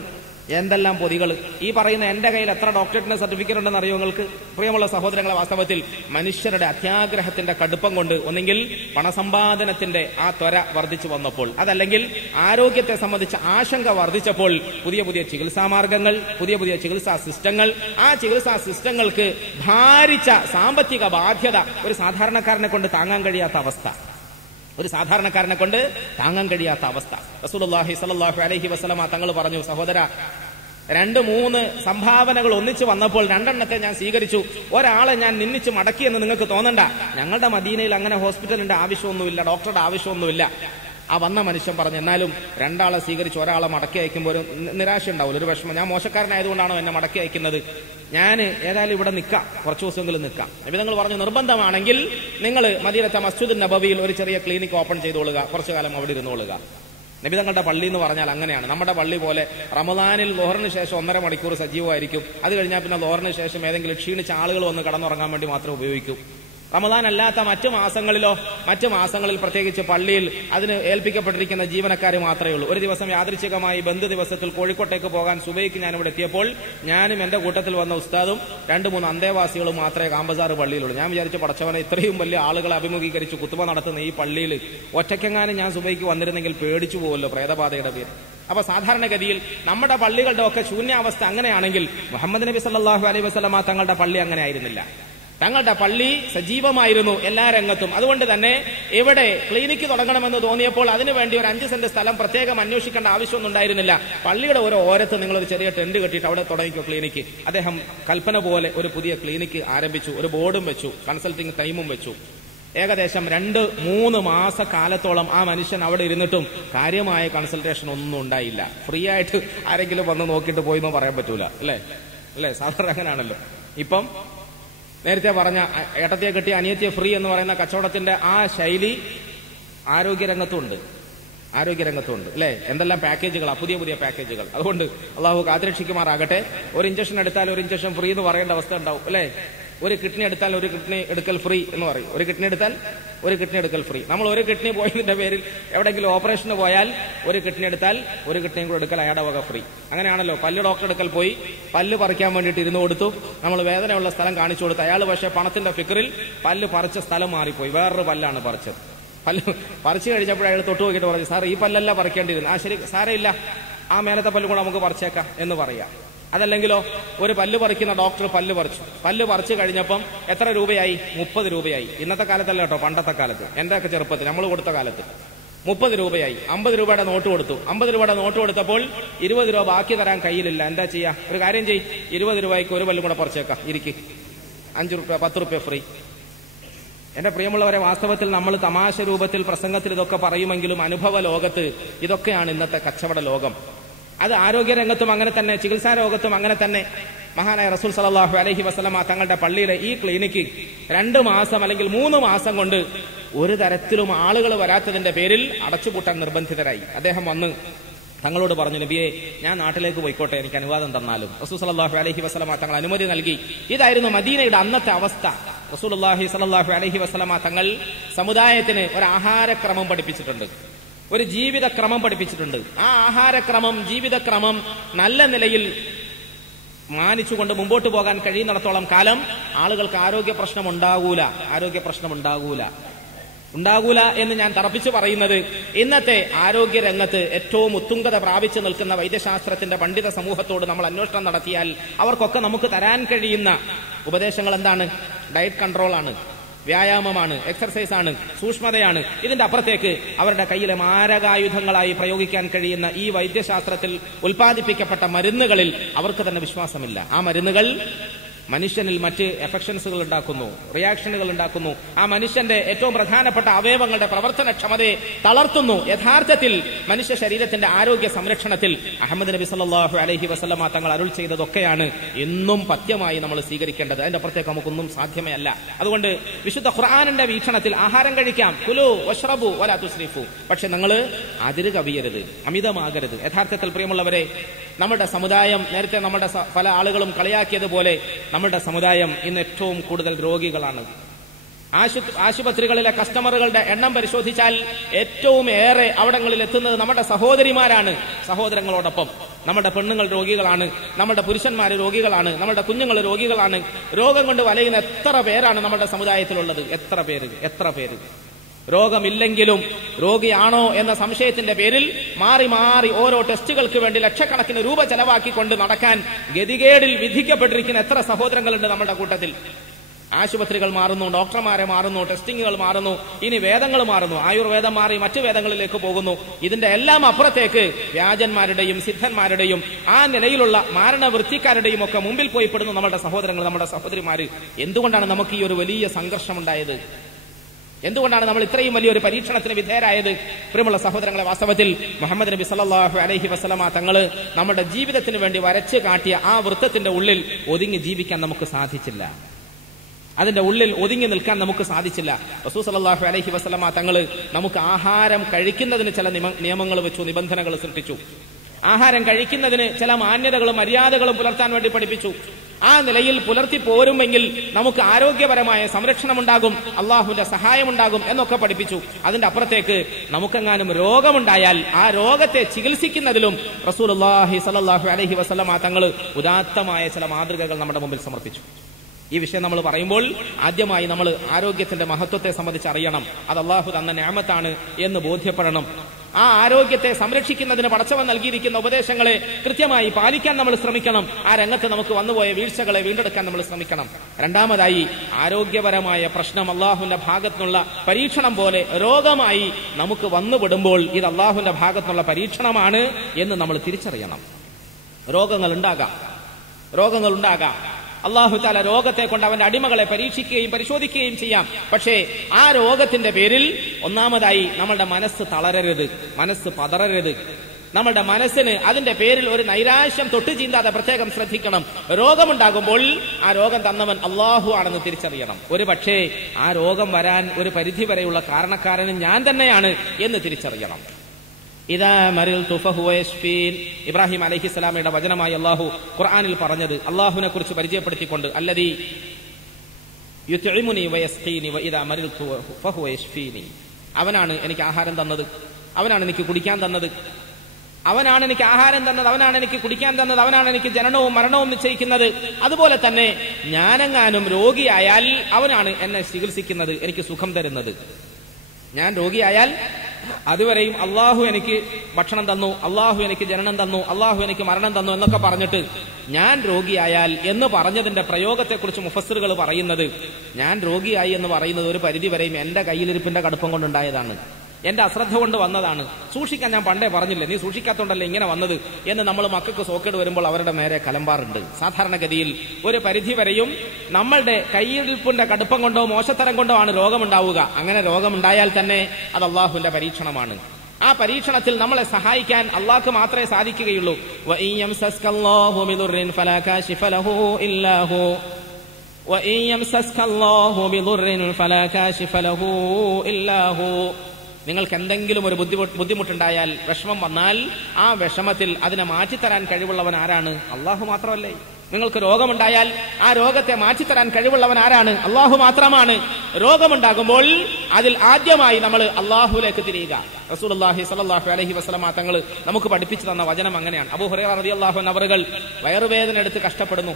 എന്തെല്ലാം പൊതികൾ! ഈ പറയുന്ന എന്റെ കയ്യിൽ എത്ര ഡോക്ടറേറ്റിന്റെ സർട്ടിഫിക്കറ്റ് ഉണ്ടെന്ന് അറിയോ നിങ്ങൾക്ക്? പ്രിയമുള്ള സഹോദരങ്ങളെ, വാസ്തവത്തിൽ മനുഷ്യരുടെ അത്യാഗ്രഹത്തിന്റെ കടുപ്പം കൊണ്ട് ഒന്നെങ്കിൽ പണസമ്പാദനത്തിന്റെ ആ ത്വര വർദ്ധിച്ചു വന്നപ്പോൾ, അതല്ലെങ്കിൽ ആരോഗ്യത്തെ സംബന്ധിച്ച ആശങ്ക വർദ്ധിച്ചപ്പോൾ പുതിയ ചികിത്സാ മാർഗങ്ങൾ, പുതിയ ചികിത്സാ സിസ്റ്റങ്ങൾ, ആ ചികിത്സാ സിസ്റ്റങ്ങൾക്ക് ഭാരിച്ച സാമ്പത്തിക ബാധ്യത ഒരു സാധാരണക്കാരനെ കൊണ്ട് താങ്ങാൻ കഴിയാത്ത അവസ്ഥ. റസൂലുള്ളാഹി സ്വല്ലല്ലാഹു അലൈഹി വസല്ലമ തങ്ങൾ പറഞ്ഞു, സഹോദര, 2-3 സംഭാവനകൾ ഒന്നിച്ച് വന്നപ്പോൾ 2 എണ്ണത്തെ ഞാൻ സ്വീകരിച്ചു, ഒരാളെ ഞാൻ നിന്ദിച്ച് മടക്കിയെന്ന് നിങ്ങൾക്ക് തോന്നണ്ട. ഞങ്ങളുടെ മദീനയിൽ അങ്ങനെ ഹോസ്പിറ്റലിന്റെ ആവശ്യമൊന്നുമില്ല, ഡോക്ടറുടെ ആവശ്യമൊന്നുമില്ല. ആ വന്ന മനുഷ്യൻ പറഞ്ഞു, എന്നാലും 2 ആളെ സ്വീകരിച്ച് ഒരാളെ മടക്കി അയക്കുമ്പോൾ ഒരു നിരാശ ഉണ്ടാവില്ല, ഒരു വിഷമം. ഞാൻ മോശക്കാരനായതുകൊണ്ടാണോ എന്നെ മടക്കി അയക്കുന്നത്? ഞാൻ ഏതായാലും ഇവിടെ നിൽക്കാം, കുറച്ചു ദിവസമെങ്കിലും നിൽക്കാം. നബി തങ്ങൾ പറഞ്ഞു, നിർബന്ധമാണെങ്കിൽ നിങ്ങൾ മദീനത്തെ മസ്ജിദ് നബവിയിൽ ഒരു ചെറിയ ക്ലിനിക് ഓപ്പൺ ചെയ്തോളുക, കുറച്ചു കാലം അവിടെ ഇരുന്നോളുക. നബി തങ്ങളുടെ പള്ളി എന്ന് പറഞ്ഞാൽ അങ്ങനെയാണ്. നമ്മുടെ പള്ളി പോലെ റമദാനിൽ ലോഹറിന് ശേഷം 1.5 മണിക്കൂർ സജീവമായിരിക്കും. അത് കഴിഞ്ഞാൽ പിന്നെ ലോഹറിന് ശേഷം ഏതെങ്കിലും ക്ഷീണിച്ച ആളുകൾ വന്ന് കടന്നുറങ്ങാൻ വേണ്ടി മാത്രം ഉപയോഗിക്കും. റമദാൻ അല്ലാത്ത മറ്റു മാസങ്ങളിൽ പ്രത്യേകിച്ച് പള്ളിയിൽ അതിന് ഏൽപ്പിക്കപ്പെട്ടിരിക്കുന്ന ജീവനക്കാർ മാത്രമേ ഉള്ളൂ. ഒരു ദിവസം യാദൃച്ഛികമായി ബന്ദ് ദിവസത്തിൽ കോഴിക്കോട്ടേക്ക് പോകാൻ സുബൈക്ക് ഞാനിവിടെ എത്തിയപ്പോൾ ഞാനും എന്റെ കൂട്ടത്തിൽ വന്ന ഉസ്താദും 2-3 അന്തേവാസികളും മാത്രമേ കാമ്പസാർ പള്ളിയിലുള്ളൂ. ഞാൻ വിചാരിച്ചു, പടച്ചവനെ, ഇത്രയും വലിയ ആളുകളെ അഭിമുഖീകരിച്ച് കുത്തുബ നടത്തുന്ന ഈ പള്ളിയിൽ ഒറ്റയ്ക്കെങ്ങാനും ഞാൻ സുബൈക്ക് വന്നിരുന്നെങ്കിൽ പേടിച്ചു പോകുമല്ലോ പ്രേതബാധയുടെ പേര്. അപ്പൊ സാധാരണഗതിയിൽ നമ്മുടെ പള്ളികളുടെ ഒക്കെ ശൂന്യാവസ്ഥ അങ്ങനെയാണെങ്കിൽ മുഹമ്മദ് നബി സല്ലല്ലാഹു അലൈഹി വസല്ലമ തങ്ങളുടെ പള്ളി അങ്ങനെ ആയിരുന്നില്ല. തങ്ങളുടെ പള്ളി സജീവമായിരുന്നു എല്ലാ രംഗത്തും. അതുകൊണ്ട് തന്നെ ഇവിടെ ക്ലിനിക്ക് തുടങ്ങണമെന്ന് തോന്നിയപ്പോൾ അതിനുവേണ്ടി ഒരു 5 സെന്റ് സ്ഥലം പ്രത്യേകം അന്വേഷിക്കേണ്ട ആവശ്യമൊന്നും ഉണ്ടായിരുന്നില്ല. പള്ളിയുടെ ഒരു ഓരത്ത് നിങ്ങളൊരു ചെറിയ ടെന്റ് കെട്ടിയിട്ട് അവിടെ തുടങ്ങിക്കോ ക്ലിനിക്ക്. അദ്ദേഹം കൽപ്പന പോലെ ഒരു പുതിയ ക്ലിനിക്ക് ആരംഭിച്ചു, ഒരു ബോർഡും വെച്ചു, കൺസൾട്ടിംഗ് ടൈമും വെച്ചു. ഏകദേശം 2-3 മാസക്കാലത്തോളം ആ മനുഷ്യൻ അവിടെ ഇരുന്നിട്ടും കാര്യമായ കൺസൾട്ടേഷൻ ഒന്നും ഉണ്ടായില്ല. ഫ്രീ ആയിട്ട് ആരെങ്കിലും വന്ന് നോക്കിയിട്ട് പോയിന്നോ പറയാൻ പറ്റൂല, അല്ലേ? സാധാരണ അങ്ങനെയാണല്ലോ. ഇപ്പം നേരത്തെ പറഞ്ഞ ഏട്ടത്തിയെ കെട്ടി അനിയത്തിയെ ഫ്രീ എന്ന് പറയുന്ന കച്ചവടത്തിന്റെ ആ ശൈലി ആരോഗ്യരംഗത്തുണ്ട്, അല്ലേ? എന്തെല്ലാം പാക്കേജുകളാ, പുതിയ പാക്കേജുകൾ. അതുകൊണ്ട് അള്ളാഹു കാത്തുരക്ഷിക്കുമാറാകട്ടെ. ഒരു ഇഞ്ചക്ഷൻ എടുത്താൽ ഒരു ഇഞ്ചക്ഷൻ ഫ്രീ എന്ന് പറയേണ്ട അവസ്ഥ ഉണ്ടാവും, അല്ലേ? ഒരു കിഡ്നി എടുത്താൽ ഒരു കിഡ്നി എടുക്കൽ ഫ്രീ എന്ന് പറയും. ഒരു കിഡ്നി എടുത്താൽ ഒരു കിഡ്നി എടുക്കൽ ഫ്രീ. നമ്മൾ ഒരു കിഡ്നി പോയതിന്റെ പേരിൽ എവിടെയെങ്കിലും ഓപ്പറേഷന് പോയാൽ ഒരു കിഡ്നി എടുത്താൽ ഒരു കിഡ്നിയും കൂടെ എടുക്കൽ അയാളുടെ വക ഫ്രീ. അങ്ങനെയാണല്ലോ. പല്ല് ഡോക്ടർ എടുക്കൽ പോയി പല്ല് പറിക്കാൻ വേണ്ടിയിട്ട് ഇരുന്ന് കൊടുത്തു, നമ്മൾ വേദനയുള്ള സ്ഥലം കാണിച്ചു കൊടുത്തു. അയാൾ പക്ഷേ പണത്തിന്റെ ഫിക്കറിൽ പല്ല് പറിച്ച സ്ഥലം മാറിപ്പോയി, വേറൊരു പല്ലാണ് പറിച്ചത്. പല്ല് പറിച്ചു കഴിഞ്ഞപ്പോൾ അയാൾ തൊട്ട് നോക്കിയിട്ട് പറഞ്ഞു, സാർ ഈ പല്ലല്ല പറിക്കേണ്ടിയിരുന്നു. ആ ശരി, സാരമില്ല, ആ മേലത്തെ പല്ലും കൂടെ നമുക്ക് പറിച്ചേക്കാം എന്ന് പറയാം. അതല്ലെങ്കിലോ ഒരു പല്ല് പറിക്കുന്ന ഡോക്ടർ പല്ല് പറിച്ചു കഴിഞ്ഞപ്പം എത്ര രൂപയായി? 30 രൂപയായി. ഇന്നത്തെ കാലത്തല്ല കേട്ടോ, പണ്ടത്തെ കാലത്ത്, എന്റെയൊക്കെ ചെറുപ്പത്തിൽ നമ്മൾ കൊടുത്ത കാലത്ത് 30 രൂപയായി. 50 രൂപയുടെ നോട്ട് കൊടുത്തു. 50 രൂപയുടെ നോട്ട് കൊടുത്തപ്പോൾ 20 രൂപ ബാക്കി തരാൻ കയ്യിലില്ല. എന്താ ചെയ്യാ? ഒരു കാര്യം ചെയ്യ്, 20 രൂപയ്ക്ക് ഒരു പല്ലും കൂടെ പറിച്ചേക്കാം, ഇരിക്ക്, 5 രൂപ 10 രൂപ ഫ്രീ. എന്റെ പ്രിയമുള്ളവരെ, വാസ്തവത്തിൽ നമ്മൾ തമാശ രൂപത്തിൽ പ്രസംഗത്തിൽ ഇതൊക്കെ പറയുമെങ്കിലും അനുഭവ ലോകത്ത് ഇതൊക്കെയാണ് ഇന്നത്തെ കച്ചവട ലോകം. അത് ആരോഗ്യരംഗത്തും അങ്ങനെ തന്നെ, ചികിത്സാ രോഗത്തും അങ്ങനെ തന്നെ. മഹാനായ റസൂൽ സല്ലല്ലാഹു അലൈഹി വസല്ലമ തങ്ങളുടെ പള്ളിയിലെ ഈ ക്ലിനിക്ക് 2 മാസം അല്ലെങ്കിൽ 3 മാസം കൊണ്ട് ഒരു തരത്തിലും ആളുകൾ വരാത്തതിന്റെ പേരിൽ അടച്ചുപൂട്ടാൻ നിർബന്ധിതരായി. അദ്ദേഹം വന്ന് തങ്ങളോട് പറഞ്ഞു, നബിയെ, ഞാൻ നാട്ടിലേക്ക് പോയിക്കോട്ടെ, എനിക്ക് അനുവാദം തന്നാലും. റസൂൽ സല്ലല്ലാഹു അലൈഹി വസല്ലമ തങ്ങൾ അനുമതി നൽകി. ഇതായിരുന്നു മദീനയുടെ അന്നത്തെ അവസ്ഥ. റസൂലുള്ളാഹി സല്ലല്ലാഹു അലൈഹി വസല്ലമ തങ്ങൾ സമുദായത്തിന് ഒരു ആഹാരക്രമം പഠിപ്പിച്ചിട്ടുണ്ട്, ഒരു ജീവിതക്രമം പഠിപ്പിച്ചിട്ടുണ്ട്. ആ ആഹാരക്രമം, ജീവിതക്രമം നല്ല നിലയിൽ മാനിച്ചുകൊണ്ട് മുമ്പോട്ട് പോകാൻ കഴിയുന്നിടത്തോളം കാലം ആളുകൾക്ക് ആരോഗ്യ പ്രശ്നം ഉണ്ടാകൂല എന്ന് ഞാൻ തറപ്പിച്ചു പറയുന്നത്, ഇന്നത്തെ ആരോഗ്യ രംഗത്ത് ഏറ്റവും ഉത്തുംഗത പ്രാപിച്ചു നിൽക്കുന്ന വൈദ്യശാസ്ത്രത്തിന്റെ പണ്ഡിത സമൂഹത്തോട് നമ്മൾ അന്വേഷണം നടത്തിയാൽ അവർക്കൊക്കെ നമുക്ക് തരാൻ കഴിയുന്ന ഉപദേശങ്ങൾ എന്താണ്? ഡയറ്റ് കൺട്രോളാണ്, വ്യായാമമാണ്, എക്സർസൈസാണ്, സൂക്ഷ്മതയാണ്. ഇതിന്റെ അപ്പുറത്തേക്ക് അവരുടെ കയ്യിലെ മാരകായുധങ്ങളായി പ്രയോഗിക്കാൻ കഴിയുന്ന ഈ വൈദ്യശാസ്ത്രത്തിൽ ഉൽപ്പാദിപ്പിക്കപ്പെട്ട മരുന്നുകളിൽ അവർക്ക് തന്നെ വിശ്വാസമില്ല. ആ മരുന്നുകൾ മനുഷ്യനിൽ മറ്റ് എഫക്ഷൻസുകൾ ഉണ്ടാക്കുന്നു, റിയാക്ഷനുകൾ ഉണ്ടാക്കുന്നു. ആ മനുഷ്യന്റെ ഏറ്റവും പ്രധാനപ്പെട്ട അവയവങ്ങളുടെ പ്രവർത്തനക്ഷമതയെ തളർത്തുന്നു. യഥാർത്ഥത്തിൽ മനുഷ്യ ശരീരത്തിന്റെ ആരോഗ്യ സംരക്ഷണത്തിൽ അഹമ്മദ് നബി സല്ലല്ലാഹു അലൈഹി വസല്ലമ തങ്ങൾ അരുൾ ചെയ്തതൊക്കെയാണ് എന്നും പഥ്യമായി നമ്മൾ സ്വീകരിക്കേണ്ടത്. അതിന്റെ അപ്പുറത്തേക്ക് നമുക്കൊന്നും സാധ്യമേ അല്ല. അതുകൊണ്ട് വിശുദ്ധ ഖുർആനിന്റെ വീക്ഷണത്തിൽ ആഹാരം കഴിക്കാം, കുലു വഷ്റബു വലാ തുസ്രിഫു, പക്ഷെ നിങ്ങൾ അതിര് കവിയരുത്, അമിതമാകരുത്. യഥാർത്ഥത്തിൽ പ്രിയമുള്ളവരെ, നമ്മുടെ സമുദായം, നേരത്തെ നമ്മുടെ പല ആളുകളും കളിയാക്കിയതുപോലെ, നമ്മുടെ സമുദായം ഇന്ന് ഏറ്റവും കൂടുതൽ രോഗികളാണ്. ആശുപത്രികളിലെ കസ്റ്റമറുകളുടെ എണ്ണം പരിശോധിച്ചാൽ ഏറ്റവും ഏറെ അവിടങ്ങളിൽ എത്തുന്നത് നമ്മുടെ സഹോദരിമാരാണ്. സഹോദരങ്ങളോടൊപ്പം നമ്മുടെ പെണ്ണുങ്ങൾ രോഗികളാണ്, നമ്മുടെ പുരുഷന്മാർ രോഗികളാണ്, നമ്മുടെ കുഞ്ഞുങ്ങൾ രോഗികളാണ്. രോഗം കൊണ്ട് വലയുന്ന എത്ര പേരാണ് നമ്മുടെ സമുദായത്തിലുള്ളത്? എത്ര പേര് രോഗമില്ലെങ്കിലും രോഗിയാണോ എന്ന സംശയത്തിന്റെ പേരിൽ മാറി മാറി ഓരോ ടെസ്റ്റുകൾക്ക് വേണ്ടി ലക്ഷക്കണക്കിന് രൂപ ചെലവാക്കിക്കൊണ്ട് നടക്കാൻ ഗതികേടിൽ വിധിക്കപ്പെട്ടിരിക്കുന്ന എത്ര സഹോദരങ്ങളുണ്ട് നമ്മുടെ കൂട്ടത്തിൽ. ആശുപത്രികൾ മാറുന്നു, ഡോക്ടർമാരെ മാറുന്നു, ടെസ്റ്റിങ്ങുകൾ മാറുന്നു, ഇനി വേദങ്ങൾ മാറുന്നു, ആയുർവേദം മാറി മറ്റു വേദങ്ങളിലേക്ക് പോകുന്നു. ഇതിന്റെ എല്ലാം അപ്പുറത്തേക്ക് വ്യാജന്മാരുടെയും സിദ്ധന്മാരുടെയും ആ നിലയിലുള്ള മാരണവൃത്തിക്കാരുടെയും ഒക്കെ മുമ്പിൽ പോയി പെടുന്നു നമ്മുടെ സഹോദരങ്ങൾ, നമ്മുടെ സഹോദരിമാര്. എന്തുകൊണ്ടാണ് നമുക്ക് ഈ ഒരു വലിയ സംഘർഷമുണ്ടായത്? എന്തുകൊണ്ടാണ് നമ്മൾ ഇത്രയും വലിയൊരു പരീക്ഷണത്തിന് വിധേയരായത്? പ്രിയമുള്ള സഹോദരങ്ങളെ, വാസ്തവത്തിൽ മുഹമ്മദ് നബി സല്ലല്ലാഹു അലൈഹി വസല്ലമ തങ്ങൾ നമ്മുടെ ജീവിതത്തിന് വേണ്ടി വരച്ചു കാട്ടിയ ആ വൃത്തത്തിന്റെ ഉള്ളിൽ ഒതുങ്ങി ജീവിക്കാൻ നമുക്ക് സാധിച്ചില്ല. അതിന്റെ ഉള്ളിൽ ഒതുങ്ങി നിൽക്കാൻ നമുക്ക് സാധിച്ചില്ല. റസൂൽ സല്ലല്ലാഹു അലൈഹി വസല്ലമ തങ്ങൾ നമുക്ക് ആഹാരം കഴിക്കുന്നതിന് ചില നിയമങ്ങൾ വെച്ചു, നിബന്ധനകൾ സൃഷ്ടിച്ചു. ആഹാരം കഴിക്കുന്നതിന് ചില മാന്യതകളും മര്യാദകളും പുലർത്താൻ വേണ്ടി പഠിപ്പിച്ചു. ആ നിലയിൽ പുലർത്തി പോരുമെങ്കിൽ നമുക്ക് ആരോഗ്യപരമായ സംരക്ഷണമുണ്ടാകും, അള്ളാഹുവിന്റെ സഹായമുണ്ടാകും എന്നൊക്കെ പഠിപ്പിച്ചു. അതിന്റെ അപ്പുറത്തേക്ക് നമുക്കെങ്ങാനും രോഗമുണ്ടായാൽ ആ രോഗത്തെ ചികിത്സിക്കുന്നതിലും റസൂലുള്ളാഹി സ്വല്ലല്ലാഹു അലൈഹി വസല്ലമ തങ്ങൾ ഉദാത്തമായ ചില മാതൃകകൾ നമ്മുടെ മുമ്പിൽ സമർപ്പിച്ചു. ഈ വിഷയം നമ്മൾ പറയുമ്പോൾ ആദ്യമായി നമ്മൾ ആരോഗ്യത്തിന്റെ മഹത്വത്തെ സംബന്ധിച്ച് അറിയണം. അത് അള്ളാഹു തന്ന നിഅമത്താണ് എന്ന് ബോധ്യപ്പെടണം. ആ ആരോഗ്യത്തെ സംരക്ഷിക്കുന്നതിന് പടച്ചവൻ നൽകിയിരിക്കുന്ന ഉപദേശങ്ങളെ കൃത്യമായി പാലിക്കാൻ നമ്മൾ ശ്രമിക്കണം. ആ രംഗത്ത് നമുക്ക് വന്നുപോയ വീഴ്ചകളെ വീണ്ടെടുക്കാൻ നമ്മൾ ശ്രമിക്കണം. രണ്ടാമതായി, ആരോഗ്യപരമായ പ്രശ്നം അള്ളാഹുവിന്റെ ഭാഗത്തുനിന്നുള്ള പരീക്ഷണം പോലെ രോഗമായി നമുക്ക് വന്നുപെടുമ്പോൾ ഇത് അള്ളാഹുവിന്റെ ഭാഗത്തുനിന്നുള്ള പരീക്ഷണമാണ് എന്ന് നമ്മൾ തിരിച്ചറിയണം. രോഗങ്ങൾ ഉണ്ടാകാം. അള്ളാഹു തആല രോഗത്തെ കൊണ്ട് അവന്റെ അടിമകളെ പരീക്ഷിക്കുകയും പരിശോധിക്കുകയും ചെയ്യാം. പക്ഷേ ആ രോഗത്തിന്റെ പേരിൽ ഒന്നാമതായി നമ്മളുടെ മനസ്സ് തളരരുത്, മനസ്സ് പതറരുത്. നമ്മുടെ മനസ്സിന് അതിന്റെ പേരിൽ ഒരു നൈരാശ്യം തൊട്ട് ചീന്താതെ പ്രത്യേകം ശ്രദ്ധിക്കണം. രോഗമുണ്ടാകുമ്പോൾ ആ രോഗം തന്നവൻ അള്ളാഹു ആണെന്ന് തിരിച്ചറിയണം. ഒരു പക്ഷേ ആ രോഗം വരാൻ ഒരു പരിധി വരെയുള്ള കാരണക്കാരന് ഞാൻ തന്നെയാണ് എന്ന് തിരിച്ചറിയണം. ഇദാ മരിൽതു ഫഹുവ യശ്ഫീൻ, ഇബ്രാഹിം അലൈഹിസ്സലാമയുടെ വചനമായി അള്ളാഹു ഖുർആനിൽ പറഞ്ഞത് അള്ളാഹുവിനെ കുറിച്ച് പരിചയപ്പെടുത്തിക്കൊണ്ട്, അല്ലദീ യുത്ഇമുനി വയസ്ഖീനി വഇദാ മരിൽതു ഫഹുവ യശ്ഫീനി, അവനാണ് എനിക്ക് ആഹാരം തന്നത്, അവനാണ് എനിക്ക് കുടിക്കാൻ തന്നത്, അവനാണ് എനിക്ക് ആഹാരം തന്നത്, അവനാണ് എനിക്ക് കുടിക്കാൻ തന്നത്, അവനാണ് എനിക്ക് ജനനവും മരണവും നിശ്ചയിക്കുന്നത്. അതുപോലെ തന്നെ ഞാനെങ്ങാനും രോഗിയായാൽ അവനാണ് എന്നെ ചികിത്സിക്കുന്നത്, എനിക്ക് സുഖം തരുന്നത്. ഞാൻ രോഗിയായാൽ അതുവരെയും അള്ളാഹു എനിക്ക് ഭക്ഷണം തന്നു, അള്ളാഹു എനിക്ക് ജനനം തന്നു, അള്ളാഹു എനിക്ക് മരണം തന്നു എന്നൊക്കെ പറഞ്ഞിട്ട് ഞാൻ രോഗിയായാൽ എന്ന് പറഞ്ഞതിന്റെ പ്രയോഗത്തെക്കുറിച്ച് മുഫസ്സിറുകൾ പറയുന്നത്, ഞാൻ രോഗിയായി എന്ന് പറയുന്നത് ഒരു പരിധിവരെയും എന്റെ കയ്യിലിരിപ്പിന്റെ കടുപ്പം കൊണ്ടുണ്ടായതാണ്, എന്റെ അശ്രദ്ധ കൊണ്ട് വന്നതാണ്. സൂക്ഷിക്കാൻ ഞാൻ പണ്ടേ പറഞ്ഞില്ലേ, നീ സൂക്ഷിക്കാത്തോണ്ടല്ലേ ഇങ്ങനെ വന്നത് എന്ന് നമ്മൾ മക്കൾക്ക് സോക്കേട് വരുമ്പോൾ അവരുടെ നേരെ കലമ്പാറുണ്ട്. സാധാരണഗതിയിൽ ഒരു പരിധിവരെയും നമ്മളുടെ കയ്യിലിരിപ്പിന്റെ കടുപ്പം കൊണ്ടോ മോശത്തരം കൊണ്ടോ ആണ് രോഗമുണ്ടാവുക. അങ്ങനെ രോഗമുണ്ടായാൽ തന്നെ അത് അള്ളാഹുവിന്റെ പരീക്ഷണമാണ്. ആ പരീക്ഷണത്തിൽ നമ്മളെ സഹായിക്കാൻ അള്ളാഹ്ക്ക് മാത്രമേ സാധിക്കുകയുള്ളൂ. നിങ്ങൾക്ക് എന്തെങ്കിലും ഒരു ബുദ്ധിമുട്ടുണ്ടായാൽ, വിഷമം വന്നാൽ ആ വിഷമത്തിൽ അതിനെ മാറ്റിത്തരാൻ കഴിവുള്ളവൻ ആരാണ്? അള്ളാഹു മാത്രമല്ലേ. നിങ്ങൾക്ക് രോഗമുണ്ടായാൽ ആ രോഗത്തെ മാറ്റിത്തരാൻ കഴിവുള്ളവൻ ആരാണ്? അള്ളാഹു മാത്രമാണ്. രോഗമുണ്ടാകുമ്പോൾ അതിൽ ആദ്യമായി നമ്മൾ അള്ളാഹുലേക്ക് തിരിയുക. റസൂലുള്ളാഹി സ്വല്ലല്ലാഹു അലൈഹി വസല്ലമ തങ്ങൾ നമുക്ക് പഠിപ്പിച്ചു തന്ന വചനം അങ്ങനെയാണ്. അബൂ ഹുറൈറ റളിയല്ലാഹു അൻഹു അവറുകൾ വയറുവേദന എടുത്ത് കഷ്ടപ്പെടുന്നു.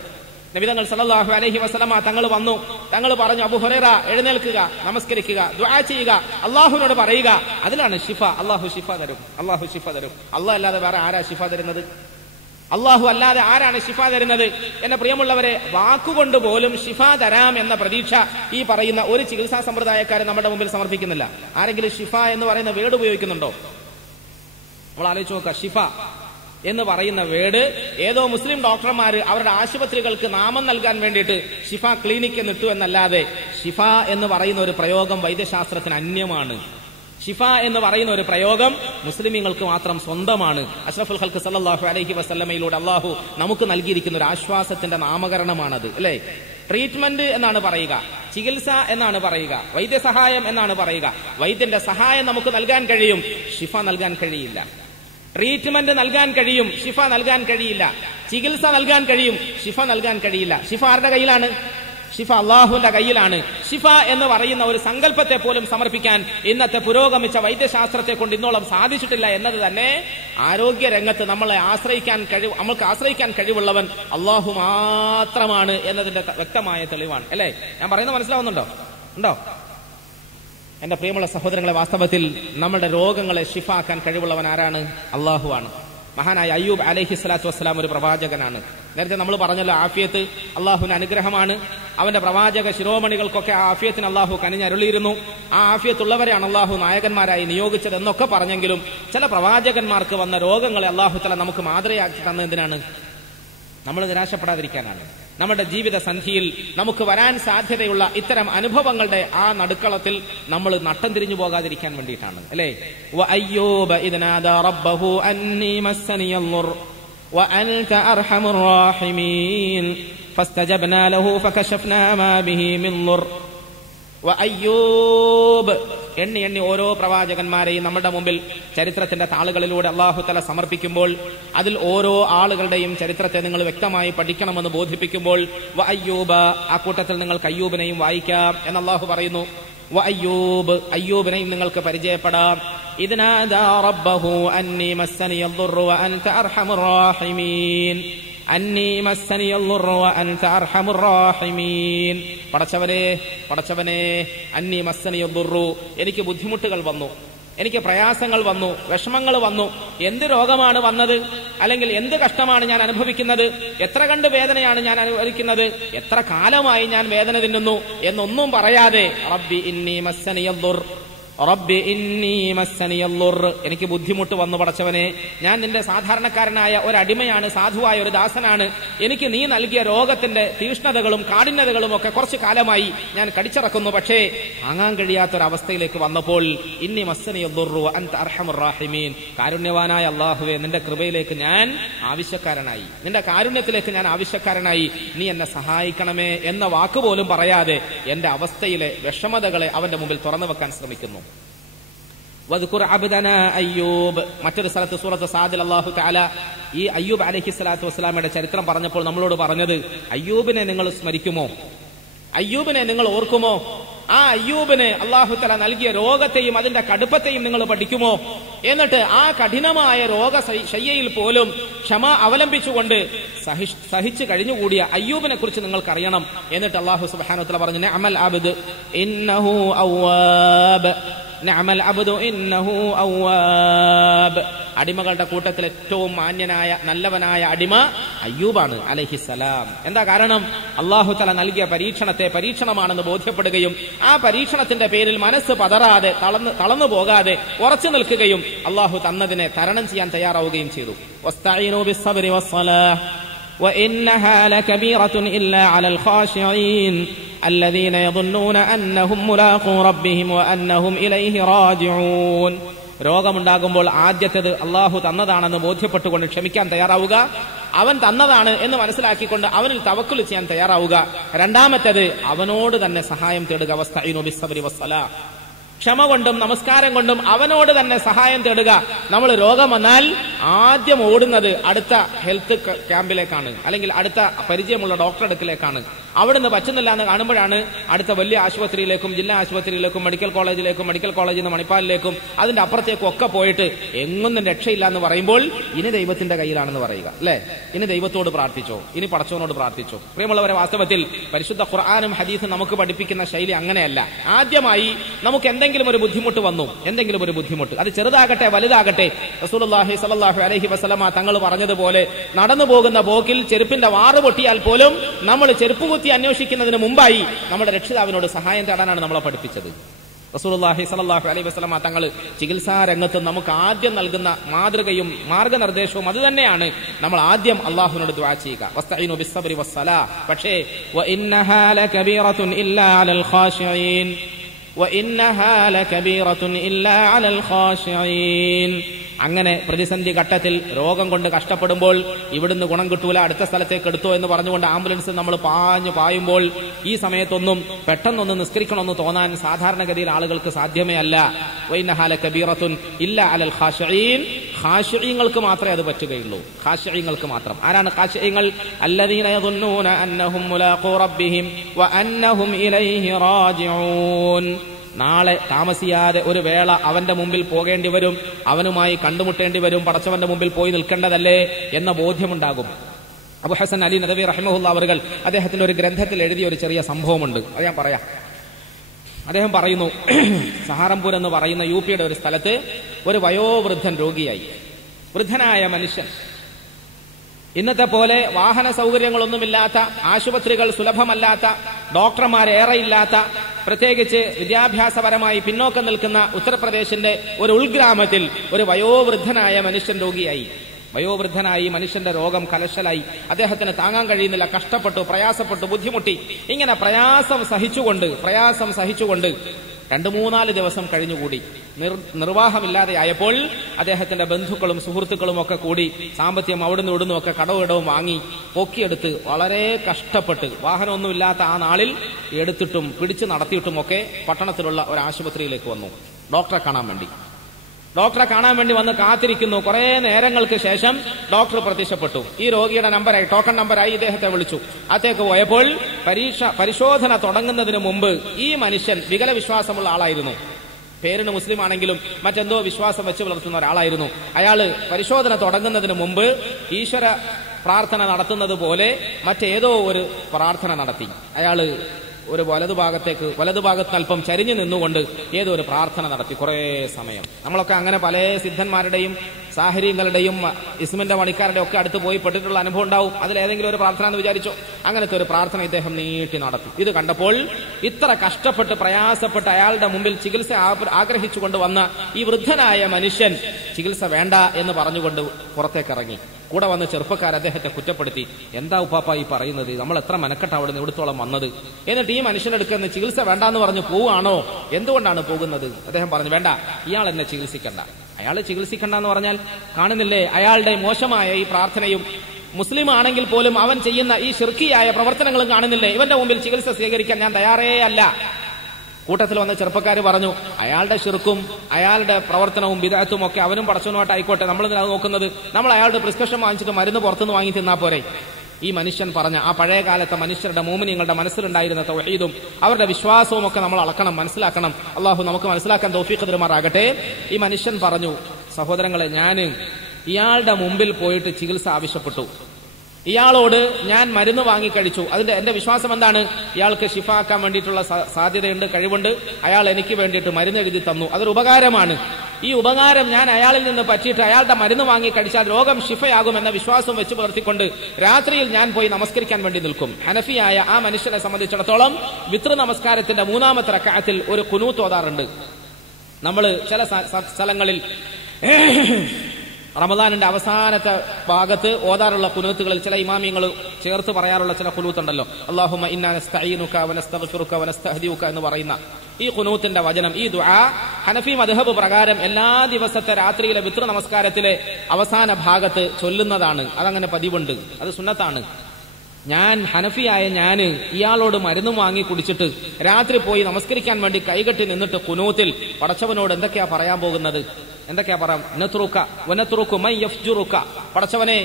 നബി തങ്ങൾ സല്ലല്ലാഹു അലൈഹി വസല്ലമ തങ്ങൾ വന്നു. തങ്ങൾ പറഞ്ഞു, അബൂ ഹുറൈറ എഴുന്നേൽക്കുക, നമസ്കരിക്കുക, ദുആ ചെയ്യുക, അള്ളാഹുവിനോട് പറയുക. അതിലാണ് ശിഫ. അള്ളാഹു ശിഫ തരും, അള്ളാഹു ശിഫ തരും. അള്ളാഹ് അല്ലാതെ വേറെ ആരാ ശിഫ തരുന്നത്? അള്ളാഹു അല്ലാതെ ആരാണ് ശിഫ തരുന്നത്? എന്റെ പ്രിയമുള്ളവരെ, വാക്കുകൊണ്ട് പോലും ശിഫ തരാം എന്ന പ്രതീക്ഷ ഈ പറയുന്ന ഒരു ചികിത്സാ സമ്പ്രദായക്കാരെ നമ്മുടെ മുമ്പിൽ സമർപ്പിക്കുന്നില്ല. ആരെങ്കിലും ശിഫ എന്ന് പറയുന്ന വേർഡ് ഉപയോഗിക്കുന്നുണ്ടോ? നമ്മൾ ആലോചിച്ച് നോക്കുക. ശിഫ എന്ന് പറയുന്ന വേർഡ് ഏതോ മുസ്ലിം ഡോക്ടർമാര് അവരുടെ ആശുപത്രികൾക്ക് നാമം നൽകാൻ വേണ്ടിയിട്ട് ഷിഫ ക്ലിനിക് എന്നിട്ടു എന്നല്ലാതെ ഷിഫ എന്ന് പറയുന്ന ഒരു പ്രയോഗം വൈദ്യശാസ്ത്രത്തിന് അന്യമാണ്. ഷിഫ എന്ന് പറയുന്ന ഒരു പ്രയോഗം മുസ്ലിമീങ്ങൾക്ക് മാത്രം സ്വന്തമാണ്. അഷ്റഫുൽ ഖൽഖ് സല്ലല്ലാഹു അലൈഹി വസല്ലമയിലൂടെ അള്ളാഹു നമുക്ക് നൽകിയിരിക്കുന്ന ഒരു ആശ്വാസത്തിന്റെ നാമകരണമാണത്, അല്ലെ? ട്രീറ്റ്മെന്റ് എന്നാണ് പറയുക, ചികിത്സ എന്നാണ് പറയുക, വൈദ്യസഹായം എന്നാണ് പറയുക. വൈദ്യന്റെ സഹായം നമുക്ക് നൽകാൻ കഴിയും, ഷിഫ നൽകാൻ കഴിയില്ല. ട്രീറ്റ്മെന്റ് നൽകാൻ കഴിയും, ഷിഫ നൽകാൻ കഴിയില്ല. ചികിത്സ നൽകാൻ കഴിയും, ഷിഫ നൽകാൻ കഴിയില്ല. ഷിഫ ആരുടെ കയ്യിലാണ്? ഷിഫ അള്ളാഹുവിന്റെ കയ്യിലാണ്. ഷിഫ എന്ന് പറയുന്ന ഒരു സങ്കല്പത്തെ പോലും സമർപ്പിക്കാൻ ഇന്നത്തെ പുരോഗമിച്ച വൈദ്യശാസ്ത്രത്തെ കൊണ്ട് ഇന്നോളം സാധിച്ചിട്ടില്ല എന്നത് തന്നെ ആരോഗ്യ രംഗത്ത് നമ്മൾക്ക് ആശ്രയിക്കാൻ കഴിവുള്ളവൻ അള്ളാഹു മാത്രമാണ് എന്നതിന്റെ വ്യക്തമായ തെളിവാണ്, അല്ലെ? ഞാൻ പറയുന്നത് മനസ്സിലാവുന്നുണ്ടോ? ഉണ്ടോ? എന്റെ പ്രിയമുള്ള സഹോദരങ്ങളെ, വാസ്തവത്തിൽ നമ്മുടെ രോഗങ്ങളെ ഷിഫാക്കാൻ കഴിവുള്ളവൻ ആരാണ്? അള്ളാഹുവാണ്. മഹാനായ അയ്യൂബ് അലൈഹി സ്വലാത്തു വസ്സലാം ഒരു പ്രവാചകനാണ്. നേരത്തെ നമ്മൾ പറഞ്ഞല്ലോ, ആഫിയത്ത് അള്ളാഹുവിന്റെ അനുഗ്രഹമാണ്. അവന്റെ പ്രവാചക ശിരോമണികൾക്കൊക്കെ ആ ആഫിയത്തിന് അള്ളാഹു കനിഞ്ഞരുളിയിരുന്നു. ആ ആഫിയത്തുള്ളവരെയാണ് അള്ളാഹു നായകന്മാരായി നിയോഗിച്ചത് എന്നൊക്കെ പറഞ്ഞെങ്കിലും ചില പ്രവാചകന്മാർക്ക് വന്ന രോഗങ്ങളെ അള്ളാഹു തആല നമുക്ക് മാതൃകയാക്കി തന്നത് എന്തിനാണ്? നമ്മൾ നിരാശപ്പെടാതിരിക്കാനാണ്. നമ്മുടെ ജീവിത സന്ധിയിൽ നമുക്ക് വരാൻ സാധ്യതയുള്ള ഇത്തരം അനുഭവങ്ങളുടെ ആ നടുക്കളത്തിൽ നമ്മൾ നട്ടം തിരിഞ്ഞു പോകാതിരിക്കാൻ വേണ്ടിയിട്ടാണ്, അല്ലേ? വഅയ്യൂബ ഇദ് നാദാ റബ്ബഹു അന്നി മസ്സനിയൽ ളുർ വഅൻത അർഹമുർ റാഹിമീൻ ഫസ്തജബ്നാ ലഹു ഫകശഫ്നാ മാ ബിഹി മിൻ ളുർ. വഅയ്യൂബ്, എണ്ണി ഓരോ പ്രവാചകന്മാരെയും നമ്മുടെ മുമ്പിൽ ചരിത്രത്തിന്റെ താളുകളിലൂടെ അല്ലാഹു തആല സമർപ്പിക്കുമ്പോൾ അതിൽ ഓരോ ആളുകളുടെയും ചരിത്രത്തെ നിങ്ങൾ വ്യക്തമായി പഠിക്കണമെന്ന് ബോധിപ്പിക്കുമ്പോൾ വഅയ്യൂബ, ആ കൂട്ടത്തിൽ നിങ്ങൾക്ക് അയ്യൂബിനെയും വായിക്കാം എന്ന് അല്ലാഹു പറയുന്നു. വഅയ്യൂബ്, അയ്യൂബിനെയും നിങ്ങൾക്ക് പരിചയപ്പെടാം. ഇദ് നാദാ റബ്ബഹു അന്നി മസ്സനിയൽ ളുർ വഅൻത അർഹമുർ റാഹിമീൻ. അന്നി മസ്സനിയൽ ളുർ വഅൻത അർഹമുർ റാഹിമീൻ. പടച്ചവനെ അന്നി മസ്സനിയൽ ളുർ, എനിക്ക് ബുദ്ധിമുട്ടുകൾ വന്നു, എനിക്ക് പ്രയാസങ്ങൾ വന്നു, വിഷമങ്ങൾ വന്നു. എന്ത് രോഗമാണ് വന്നത്? അല്ലെങ്കിൽ എന്ത് കഷ്ടമാണ് ഞാൻ അനുഭവിക്കുന്നത്? എത്ര കണ്ട് വേദനയാണ് ഞാൻ അനുഭവിക്കുന്നത്? എത്ര കാലമായി ഞാൻ വേദന തിന്നുന്നു എന്നൊന്നും പറയാതെ റബ്ബി ഇന്നി മസ്സനിയൽ ളുർ, റബ്ബി ഇന്നി മസ്സനിയൽ ളുർ, എനിക്ക് ബുദ്ധിമുട്ട് വന്നു പടച്ചവനെ. ഞാൻ നിന്റെ സാധാരണക്കാരനായ ഒരു അടിമയാണ്, സാധുവായ ഒരു ദാസനാണ്. എനിക്ക് നീ നൽകിയ രോഗത്തിന്റെ തീഷ്ണതകളും കാഠിന്യതകളും ഒക്കെ കുറച്ചു കാലമായി ഞാൻ കടിച്ചിറക്കുന്നു. പക്ഷേ താങ്ങാൻ കഴിയാത്തൊരവസ്ഥയിലേക്ക് വന്നപ്പോൾ ഇന്നി മസ്സനിയൽ ളുർ വഅൻത അർഹമുർ റാഹിമീൻ, കാരുണ്യവാനായ അല്ലാഹുവേ, നിന്റെ കൃപയിലേക്ക് ഞാൻ ആവശ്യക്കാരനായി, നിന്റെ കാരുണ്യത്തിലേക്ക് ഞാൻ ആവശ്യക്കാരനായി, നീ എന്നെ സഹായിക്കണമേ എന്ന വാക്കുപോലും പറയാതെ എന്റെ അവസ്ഥയിലെ വിഷമതകളെ അവന്റെ മുമ്പിൽ തുറന്നു വെക്കാൻ ശ്രമിക്കുന്നു. വദ്കുർ അബ്ദനാ അയ്യൂബ്, മറ്റൊരു സ്ഥലത്ത് സൂറത്ത് സാദിൽ അല്ലാഹു തആല ഈ അയ്യൂബ് അലൈഹി സ്വലാത്തു വസ്സലാമയുടെ ചരിത്രം പറഞ്ഞപ്പോൾ നമ്മളോട് പറഞ്ഞത്, അയ്യൂബിനെ നിങ്ങൾ സ്മരിക്കുമോ? അയ്യൂബിനെ നിങ്ങൾ ഓർക്കുമോ? ആ അയ്യൂബിന് അല്ലാഹു തആല നൽകിയ രോഗത്തെയും അതിന്റെ കടുപ്പത്തെയും നിങ്ങൾ പഠിക്കുമോ? എന്നിട്ട് ആ കഠിനമായ രോഗശയ്യയിൽ പോലും ക്ഷമ അവലംബിച്ചുകൊണ്ട് സഹിച്ചു കഴിഞ്ഞുകൂടിയ അയ്യൂബിനെ കുറിച്ച് നിങ്ങൾക്കറിയണം. എന്നിട്ട് അല്ലാഹു സുബ്ഹാനഹു വ തആല പറഞ്ഞു, നിഅമൽ അബ്ദ് ഇന്നഹു അവ്വാബ്, നിഅമൽ അബ്ദു ഇന്നഹു അവ്വാബ്. അടിമകളുടെ കൂട്ടത്തിൽ ഏറ്റവും മാന്യനായ നല്ലവനായ അടിമ അയ്യൂബാണ് അലൈഹിസ്സലാം. എന്താ കാരണം? അല്ലാഹു തആല നൽകിയ പരീക്ഷണത്തെ പരീക്ഷണമാണെന്ന് ബോധ്യപ്പെടുകയും ആ പരീക്ഷണത്തിന്റെ പേരിൽ മനസ്സ് പതറാതെ തളർന്നു പോകാതെ ഉറച്ചു നിൽക്കുകയും അല്ലാഹു തന്നതിനെ തരണം ചെയ്യാൻ തയ്യാറാവുകയും ചെയ്തു. വസ്തഈനു ബിസ്സബ്രി വസ്സലാഹ് വഇന്നഹാ ലകബീറത്തുൻ ഇല്ലാ അലൽ ഖാശിഈൻ الذين يظنون أنهم ملاقو ربهم وأنهم إليه راجعون. രോഗമുണ്ടാകുമ്പോൾ ആദ്യത്തേത് അള്ളാഹു തന്നതാണെന്ന് ബോധ്യപ്പെട്ടുകൊണ്ട് ക്ഷമിക്കാൻ തയ്യാറാവുക, അവൻ തന്നതാണ് എന്ന് മനസ്സിലാക്കിക്കൊണ്ട് അവനിൽ തവക്കുൽ ചെയ്യാൻ തയ്യാറാവുക. രണ്ടാമത്തേത് അവനോട് തന്നെ സഹായം തേടുക. വസ്തഈനു ബിസ്സബ്രി വസ്സലാഹ്. ക്ഷമ കൊണ്ടും നമസ്കാരം കൊണ്ടും അവനോട് തന്നെ സഹായം തേടുക. നമ്മൾ രോഗം വന്നാൽ ആദ്യം ഓടുന്നത് അടുത്ത ഹെൽത്ത് ക്യാമ്പിലേക്കാണ്, അല്ലെങ്കിൽ അടുത്ത പരിചയമുള്ള ഡോക്ടർ അടുക്കിലേക്കാണ്. അവിടുന്ന് പറ്റുന്നില്ല എന്ന് കാണുമ്പോഴാണ് അടുത്ത വലിയ ആശുപത്രിയിലേക്കും ജില്ലാ ആശുപത്രിയിലേക്കും മെഡിക്കൽ കോളേജിൽ നിന്ന് മണിപ്പാലിലേക്കും അതിന്റെ അപ്പുറത്തേക്കും ഒക്കെ പോയിട്ട് എങ്ങൊന്നും രക്ഷയില്ല എന്ന് പറയുമ്പോൾ ഇനി ദൈവത്തിന്റെ കയ്യിലാണെന്ന് പറയുക, അല്ലെ? ഇനി ദൈവത്തോട് പ്രാർത്ഥിച്ചോ, ഇനി പടച്ചവനോട് പ്രാർത്ഥിച്ചോ. പ്രിയമുള്ളവരെ, വാസ്തവത്തിൽ പരിശുദ്ധ ഖുർആനും ഹദീസും നമുക്ക് പഠിപ്പിക്കുന്ന ശൈലി അങ്ങനെയല്ല. ആദ്യമായി നമുക്ക് എന്തെങ്കിലും ഒരു ബുദ്ധിമുട്ട് വന്നു, എന്തെങ്കിലും ഒരു ബുദ്ധിമുട്ട്, അത് ചെറുതാകട്ടെ വലുതാകട്ടെ, റസൂലുള്ളാഹി സ്വല്ലല്ലാഹു അലൈഹി വസല്ലമ തങ്ങൾ പറഞ്ഞതുപോലെ നടന്നു പോകുന്ന പോക്കിൽ ചെരുപ്പിന്റെ വാറ് പൊട്ടിയാൽ പോലും നമ്മൾ ചെരുപ്പ് കുത്തി അന്വേഷിക്കുന്നതിന് മുമ്പായി നമ്മുടെ രക്ഷിതാവിനോട് സഹായം തേടാനാണ് നമ്മളെ പഠിപ്പിച്ചത്. റസൂലുള്ളാഹി സ്വല്ലല്ലാഹു അലൈഹി വസല്ലമ തങ്ങൾ ചികിത്സാ രംഗത്ത് നമുക്ക് ആദ്യം നൽകുന്ന മാതൃകയും മാർഗനിർദ്ദേശവും അത് തന്നെയാണ്. നമ്മൾ ആദ്യം അല്ലാഹുവിനോട് ദുആ ചെയ്യുക. വസ്തഈനു ബിസ്സബ്രി വസ്സലാഹ്. പക്ഷേ വഇന്നഹാ ലകബീറത്തുൻ ഇല്ലാ അലൽ ഖാശിഈൻ വഇന്നഹാ ലകബീറത്തുൻ ഇല്ലാ അലൽ ഖാശിഈൻ. അങ്ങനെ പ്രതിസന്ധി ഘട്ടത്തിൽ രോഗം കൊണ്ട് കഷ്ടപ്പെടുമ്പോൾ ഇവിടുന്ന് ഗുണം കിട്ടൂല, അടുത്ത സ്ഥലത്തേക്ക് എടുത്തോ എന്ന് പറഞ്ഞുകൊണ്ട് ആംബുലൻസ് നമ്മൾ പായുമ്പോൾ ഈ സമയത്തൊന്നും പെട്ടെന്നൊന്ന് നിസ്കരിക്കണമെന്ന് തോന്നാൻ സാധാരണഗതിയിൽ ആളുകൾക്ക് സാധ്യമേ അല്ല. വഇന്നഹാ ലകബീറത്തുൻ ഇല്ലാ അലൽ ഖാശിഈൻ. ഖാശിഈങ്ങൾക്ക് മാത്രമേ അത് പറ്റുകയുള്ളൂ. ഖാശിഈങ്ങൾക്ക് മാത്രം. ആരാണ് ഖാശിഈങ്ങൾ? അല്ലദീന യദുന്നൂന അന്നഹും മുലാഖൂ റബ്ബിഹിം വഅന്നഹും ഇലൈഹി റാജിഊൻ. നാളെ താമസിയാതെ ഒരു വേള അവന്റെ മുമ്പിൽ പോകേണ്ടി വരും, അവനുമായി കണ്ടുമുട്ടേണ്ടി വരും, പടച്ചവന്റെ മുമ്പിൽ പോയി നിൽക്കേണ്ടതല്ലേ എന്ന ബോധ്യമുണ്ടാകും. അബു ഹസൻ അലി നദവി റഹിമഹുല്ലാ അവറുകൾ അദ്ദേഹത്തിന്റെ ഒരു ഗ്രന്ഥത്തിൽ എഴുതിയ ഒരു ചെറിയ സംഭവമുണ്ട്, അത് ഞാൻ പറയാം. അദ്ദേഹം പറയുന്നു, സഹാറംപൂർ എന്ന് പറയുന്ന യുപിയുടെ ഒരു സ്ഥലത്ത് ഒരു വയോവൃദ്ധൻ രോഗിയായി. വൃദ്ധനായ മനുഷ്യൻ, ഇന്നത്തെ പോലെ വാഹന സൗകര്യങ്ങളൊന്നുമില്ലാത്ത, ആശുപത്രികൾ സുലഭമല്ലാത്ത, ഡോക്ടർമാരേറെയില്ലാത്ത, പ്രത്യേകിച്ച് വിദ്യാഭ്യാസപരമായി പിന്നോക്കം നിൽക്കുന്ന ഉത്തർപ്രദേശിന്റെ ഒരു ഉൾഗ്രാമത്തിൽ ഒരു വയോവൃദ്ധനായ മനുഷ്യൻ രോഗിയായി. വയോവൃദ്ധനായി മനുഷ്യന്റെ രോഗം കലശലായി. അദ്ദേഹത്തിന് താങ്ങാൻ കഴിയുന്നില്ല, കഷ്ടപ്പെട്ടു, പ്രയാസപ്പെട്ടു, ബുദ്ധിമുട്ടി. ഇങ്ങനെ പ്രയാസം സഹിച്ചുകൊണ്ട് 2-3 ദിവസം കഴിഞ്ഞുകൂടി. നിർവാഹമില്ലാതെയായപ്പോൾ അദ്ദേഹത്തിന്റെ ബന്ധുക്കളും സുഹൃത്തുക്കളും ഒക്കെ കൂടി സാമ്പത്തികം അവിടുന്ന് ഇവിടുന്നും ഒക്കെ കടവും വാങ്ങി പൊക്കിയെടുത്ത് വളരെ കഷ്ടപ്പെട്ട്, വാഹനമൊന്നുമില്ലാത്ത ആ നാളിൽ എടുത്തിട്ടും പിടിച്ചു നടത്തിയിട്ടുമൊക്കെ പട്ടണത്തിലുള്ള ഒരു ആശുപത്രിയിലേക്ക് വന്നു ഡോക്ടറെ കാണാൻ വേണ്ടി വന്ന് കാത്തിരിക്കുന്നു. കുറെ നേരങ്ങൾക്ക് ശേഷം ഡോക്ടർ പ്രത്യക്ഷപ്പെട്ടു. ഈ രോഗിയുടെ നമ്പറായി, ടോക്കൺ നമ്പറായി ഇദ്ദേഹത്തെ വിളിച്ചു. അത്തേക്ക് പോയപ്പോൾ പരിശോധന തുടങ്ങുന്നതിന് മുമ്പ് ഈ മനുഷ്യൻ വികലവിശ്വാസമുള്ള ആളായിരുന്നു. പേരിന് മുസ്ലിം ആണെങ്കിലും മറ്റെന്തോ വിശ്വാസം വെച്ച് പുലർത്തുന്ന ഒരാളായിരുന്നു. അയാള് പരിശോധന തുടങ്ങുന്നതിന് മുമ്പ് ഈശ്വര പ്രാർത്ഥന നടത്തുന്നത് പോലെ മറ്റേതോ ഒരു പ്രാർത്ഥന നടത്തി. അയാള് ഒരു വലതുഭാഗത്ത് അല്പം ചരിഞ്ഞു നിന്നുകൊണ്ട് ഏതോ ഒരു പ്രാർത്ഥന നടത്തി കുറെ സമയം. നമ്മളൊക്കെ അങ്ങനെ പല സിദ്ധന്മാരുടെയും സാഹചര്യങ്ങളുടെയും ഇസ്മിന്റെ പണിക്കാരുടെ ഒക്കെ അടുത്ത് പോയി പെട്ടിട്ടുള്ള അനുഭവം ഉണ്ടാവും. അതിലേതെങ്കിലും ഒരു പ്രാർത്ഥന എന്ന് വിചാരിച്ചോ. അങ്ങനത്തെ ഒരു പ്രാർത്ഥന ഇദ്ദേഹം നീട്ടി നടത്തി. ഇത് കണ്ടപ്പോൾ ഇത്ര കഷ്ടപ്പെട്ട് പ്രയാസപ്പെട്ട് അയാളുടെ മുമ്പിൽ ചികിത്സ ആഗ്രഹിച്ചുകൊണ്ട് വന്ന ഈ വൃദ്ധനായ മനുഷ്യൻ ചികിത്സ വേണ്ട എന്ന് പറഞ്ഞുകൊണ്ട് പുറത്തേക്കിറങ്ങി. കൂടെ വന്ന് ചെറുപ്പക്കാർ അദ്ദേഹത്തെ കുറ്റപ്പെടുത്തി. എന്താ ഉപ്പാപ്പ ഈ പറയുന്നത്? നമ്മൾ എത്ര മെനക്കെട്ട അവിടെ നിന്ന് ഇവിടത്തോളം വന്നത്? എന്നിട്ട് ഈ മനുഷ്യനെടുക്കുന്ന ചികിത്സ വേണ്ടാന്ന് പറഞ്ഞു പോവുകയാണോ? എന്തുകൊണ്ടാണ് പോകുന്നത്? അദ്ദേഹം പറഞ്ഞു, വേണ്ട, ഇയാൾ എന്നെ ചികിത്സിക്കണ്ട. അയാൾ ചികിത്സിക്കണ്ട എന്ന് പറഞ്ഞാൽ കാണുന്നില്ലേ അയാളുടെ മോശമായ ഈ പ്രാർത്ഥനയും, മുസ്ലിം ആണെങ്കിൽ പോലും അവൻ ചെയ്യുന്ന ഈ ശിർക്കിയായ പ്രവർത്തനങ്ങളും കാണുന്നില്ലേ? ഇവന്റെ മുമ്പിൽ ചികിത്സ സ്വീകരിക്കാൻ ഞാൻ തയ്യാറേ അല്ല. കൂട്ടത്തിൽ വന്ന ചെറുപ്പക്കാർ പറഞ്ഞു, അയാളുടെ ശിർക്കും അയാളുടെ പ്രവർത്തനവും ബിദഅത്തും ഒക്കെ അവനും പടച്ചവനുമായിട്ട് ആയിക്കോട്ടെ, നമ്മളെന്തിനാ അത് നോക്കുന്നത്? നമ്മൾ അയാളുടെ പ്രിസ്ക്രിപ്ഷൻ വാങ്ങിച്ചിട്ട് മരുന്ന് പുറത്തുനിന്ന് വാങ്ങി തിന്നാ പോരെ. ഈ മനുഷ്യൻ പറഞ്ഞ ആ പഴയ കാലത്തെ മനുഷ്യരുടെ മോമിനിങ്ങളുടെ മനസ്സിലുണ്ടായിരുന്ന തൗഹീദും അവരുടെ വിശ്വാസവും ഒക്കെ നമ്മൾ അളക്കണം, മനസ്സിലാക്കണം. അള്ളാഹു നമുക്ക് മനസ്സിലാക്കാൻ തൗഫീഖ് തരുമാറാകട്ടെ. ഈ മനുഷ്യൻ പറഞ്ഞു, സഹോദരങ്ങളെ, ഞാൻ ഇയാളുടെ മുമ്പിൽ പോയിട്ട് ചികിത്സ ആവശ്യപ്പെട്ടു. ഇയാളോട് ഞാൻ മരുന്ന് വാങ്ങിക്കഴിച്ചു. എന്റെ വിശ്വാസം എന്താണ്? ഇയാൾക്ക് ഷിഫാക്കാൻ വേണ്ടിയിട്ടുള്ള സാധ്യതയുണ്ട്, കഴിവുണ്ട്. അയാൾ എനിക്ക് വേണ്ടിയിട്ട് മരുന്ന് എഴുതി തന്നു. അതൊരു ഉപകാരമാണ്. ഈ ഉപകാരം ഞാൻ അയാളിൽ നിന്ന് പറ്റിയിട്ട് അയാളുടെ മരുന്ന് വാങ്ങി കഴിച്ചാൽ രോഗം ഷിഫയാകുമെന്ന വിശ്വാസം വെച്ച് പുലർത്തിക്കൊണ്ട് രാത്രിയിൽ ഞാൻ പോയി നമസ്കരിക്കാൻ വേണ്ടി നിൽക്കും. ഹനഫിയായ ആ മനുഷ്യനെ സംബന്ധിച്ചിടത്തോളം വിത്ർ നമസ്കാരത്തിന്റെ 3-ാമത്തെ റക്അത്തിൽ ഒരു ഖുനൂത്ത് ഓതാറുണ്ട്. നമ്മൾ ചില സ്ഥലങ്ങളിൽ റമദാനിന്റെ അവസാനത്തെ ഭാഗത്ത് ഓതാറുള്ള ഖുനൂത്തുകളിൽ ചില ഇമാമിയങ്ങൾ ചേർത്ത് പറയാറുള്ള ചില ഖുനൂത്തുണ്ടല്ലോ. അല്ലാഹുമ്മ ഇന്നാ നസ്തഈനുക വനസ്തഗ്ഫിറുക വനസ്തഹ്ദിയുക എന്ന് പറയുന്ന ഈ ഖുനൂത്തിന്റെ വചനം, ഈ ദുആ ഹനഫി മദ്ഹബ് പ്രകാരം എല്ലാ ദിവസത്തെ രാത്രിയിലെ വിത്ർ നമസ്കാരത്തിലെ അവസാന ഭാഗത്ത് ചൊല്ലുന്നതാണ്. അതങ്ങനെ പതിവുണ്ട്, അത് സുന്നത്താണ്. ഹനഫിയായ ഞാന് ഇയാളോട് മരുന്നും വാങ്ങി കുടിച്ചിട്ട് രാത്രി പോയി നമസ്കരിക്കാൻ വേണ്ടി കൈകെട്ടി നിന്നിട്ട് ഖുനൂത്തിൽ പടച്ചവനോട് എന്തൊക്കെയാ പറയാൻ പോകുന്നത്? എന്തൊക്കെയാ പറയാം? പടച്ചവനെ,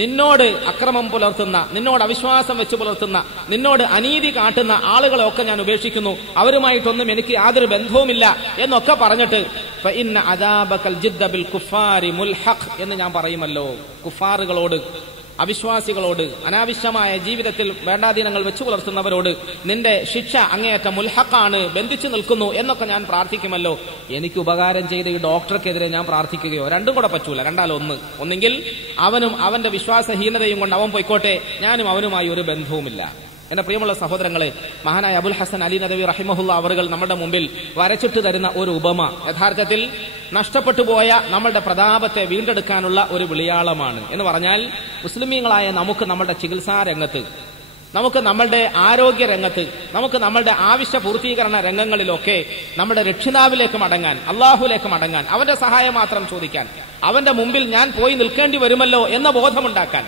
നിന്നോട് അക്രമം പുലർത്തുന്ന, നിന്നോട് അവിശ്വാസം വെച്ച് പുലർത്തുന്ന, നിന്നോട് അനീതി കാട്ടുന്ന ആളുകളെയൊക്കെ ഞാൻ ഉപേക്ഷിക്കുന്നു. അവരുമായിട്ടൊന്നും എനിക്ക് യാതൊരു ബന്ധവുമില്ല എന്നൊക്കെ പറഞ്ഞിട്ട് ഫഇന്ന അദാബകൽ ജിദ്ദ ബിൽ കുഫാരി മുൽഹഖ് എന്ന് ഞാൻ പറയുമല്ലോ. കുഫാറുകളോട്, അവിശ്വാസികളോട്, അനാവശ്യമായ ജീവിതത്തിൽ വേണ്ടാധീനങ്ങൾ വെച്ചു പുലർത്തുന്നവരോട് നിന്റെ ശിക്ഷ അങ്ങേയറ്റം മുൽഹഖാണ്, ബന്ധിച്ചു നിൽക്കുന്നു എന്നൊക്കെ ഞാൻ പ്രാർത്ഥിക്കുമല്ലോ. എനിക്ക് ഉപകാരം ചെയ്ത ഈ ഡോക്ടർക്കെതിരെ ഞാൻ പ്രാർത്ഥിക്കുകയോ? രണ്ടും കൂടെ പറ്റൂല. ഒന്നെങ്കിൽ അവനും അവന്റെ വിശ്വാസഹീനതയും കൊണ്ട് അവൻ പോയിക്കോട്ടെ, ഞാനും അവനുമായി ഒരു ബന്ധവുമില്ല. എന്റെ പ്രിയമുള്ള സഹോദരങ്ങളെ, മഹാനായ അബുൽ ഹസൻ അലി നദവി റഹിമഹുല്ല അവറുകൾ നമ്മുടെ മുമ്പിൽ വരച്ചിട്ട് തരുന്ന ഒരു ഉപമ യഥാർത്ഥത്തിൽ നഷ്ടപ്പെട്ടു പോയ നമ്മളുടെ പ്രതാപത്തെ വീണ്ടെടുക്കാനുള്ള ഒരു വിളിയാളമാണ്. എന്ന് പറഞ്ഞാൽ, മുസ്ലിമീങ്ങളായ നമുക്ക് നമ്മുടെ ചികിത്സാ രംഗത്ത്, നമുക്ക് നമ്മളുടെ ആരോഗ്യ രംഗത്ത്, നമുക്ക് നമ്മളുടെ ആവശ്യ പൂർത്തീകരണ രംഗങ്ങളിലൊക്കെ നമ്മുടെ രക്ഷിതാവിലേക്ക് മടങ്ങാൻ, അള്ളാഹുലേക്ക് മടങ്ങാൻ, അവന്റെ സഹായം മാത്രം ചോദിക്കാൻ, അവന്റെ മുമ്പിൽ ഞാൻ പോയി നിൽക്കേണ്ടി വരുമല്ലോ എന്ന ബോധമുണ്ടാക്കാൻ,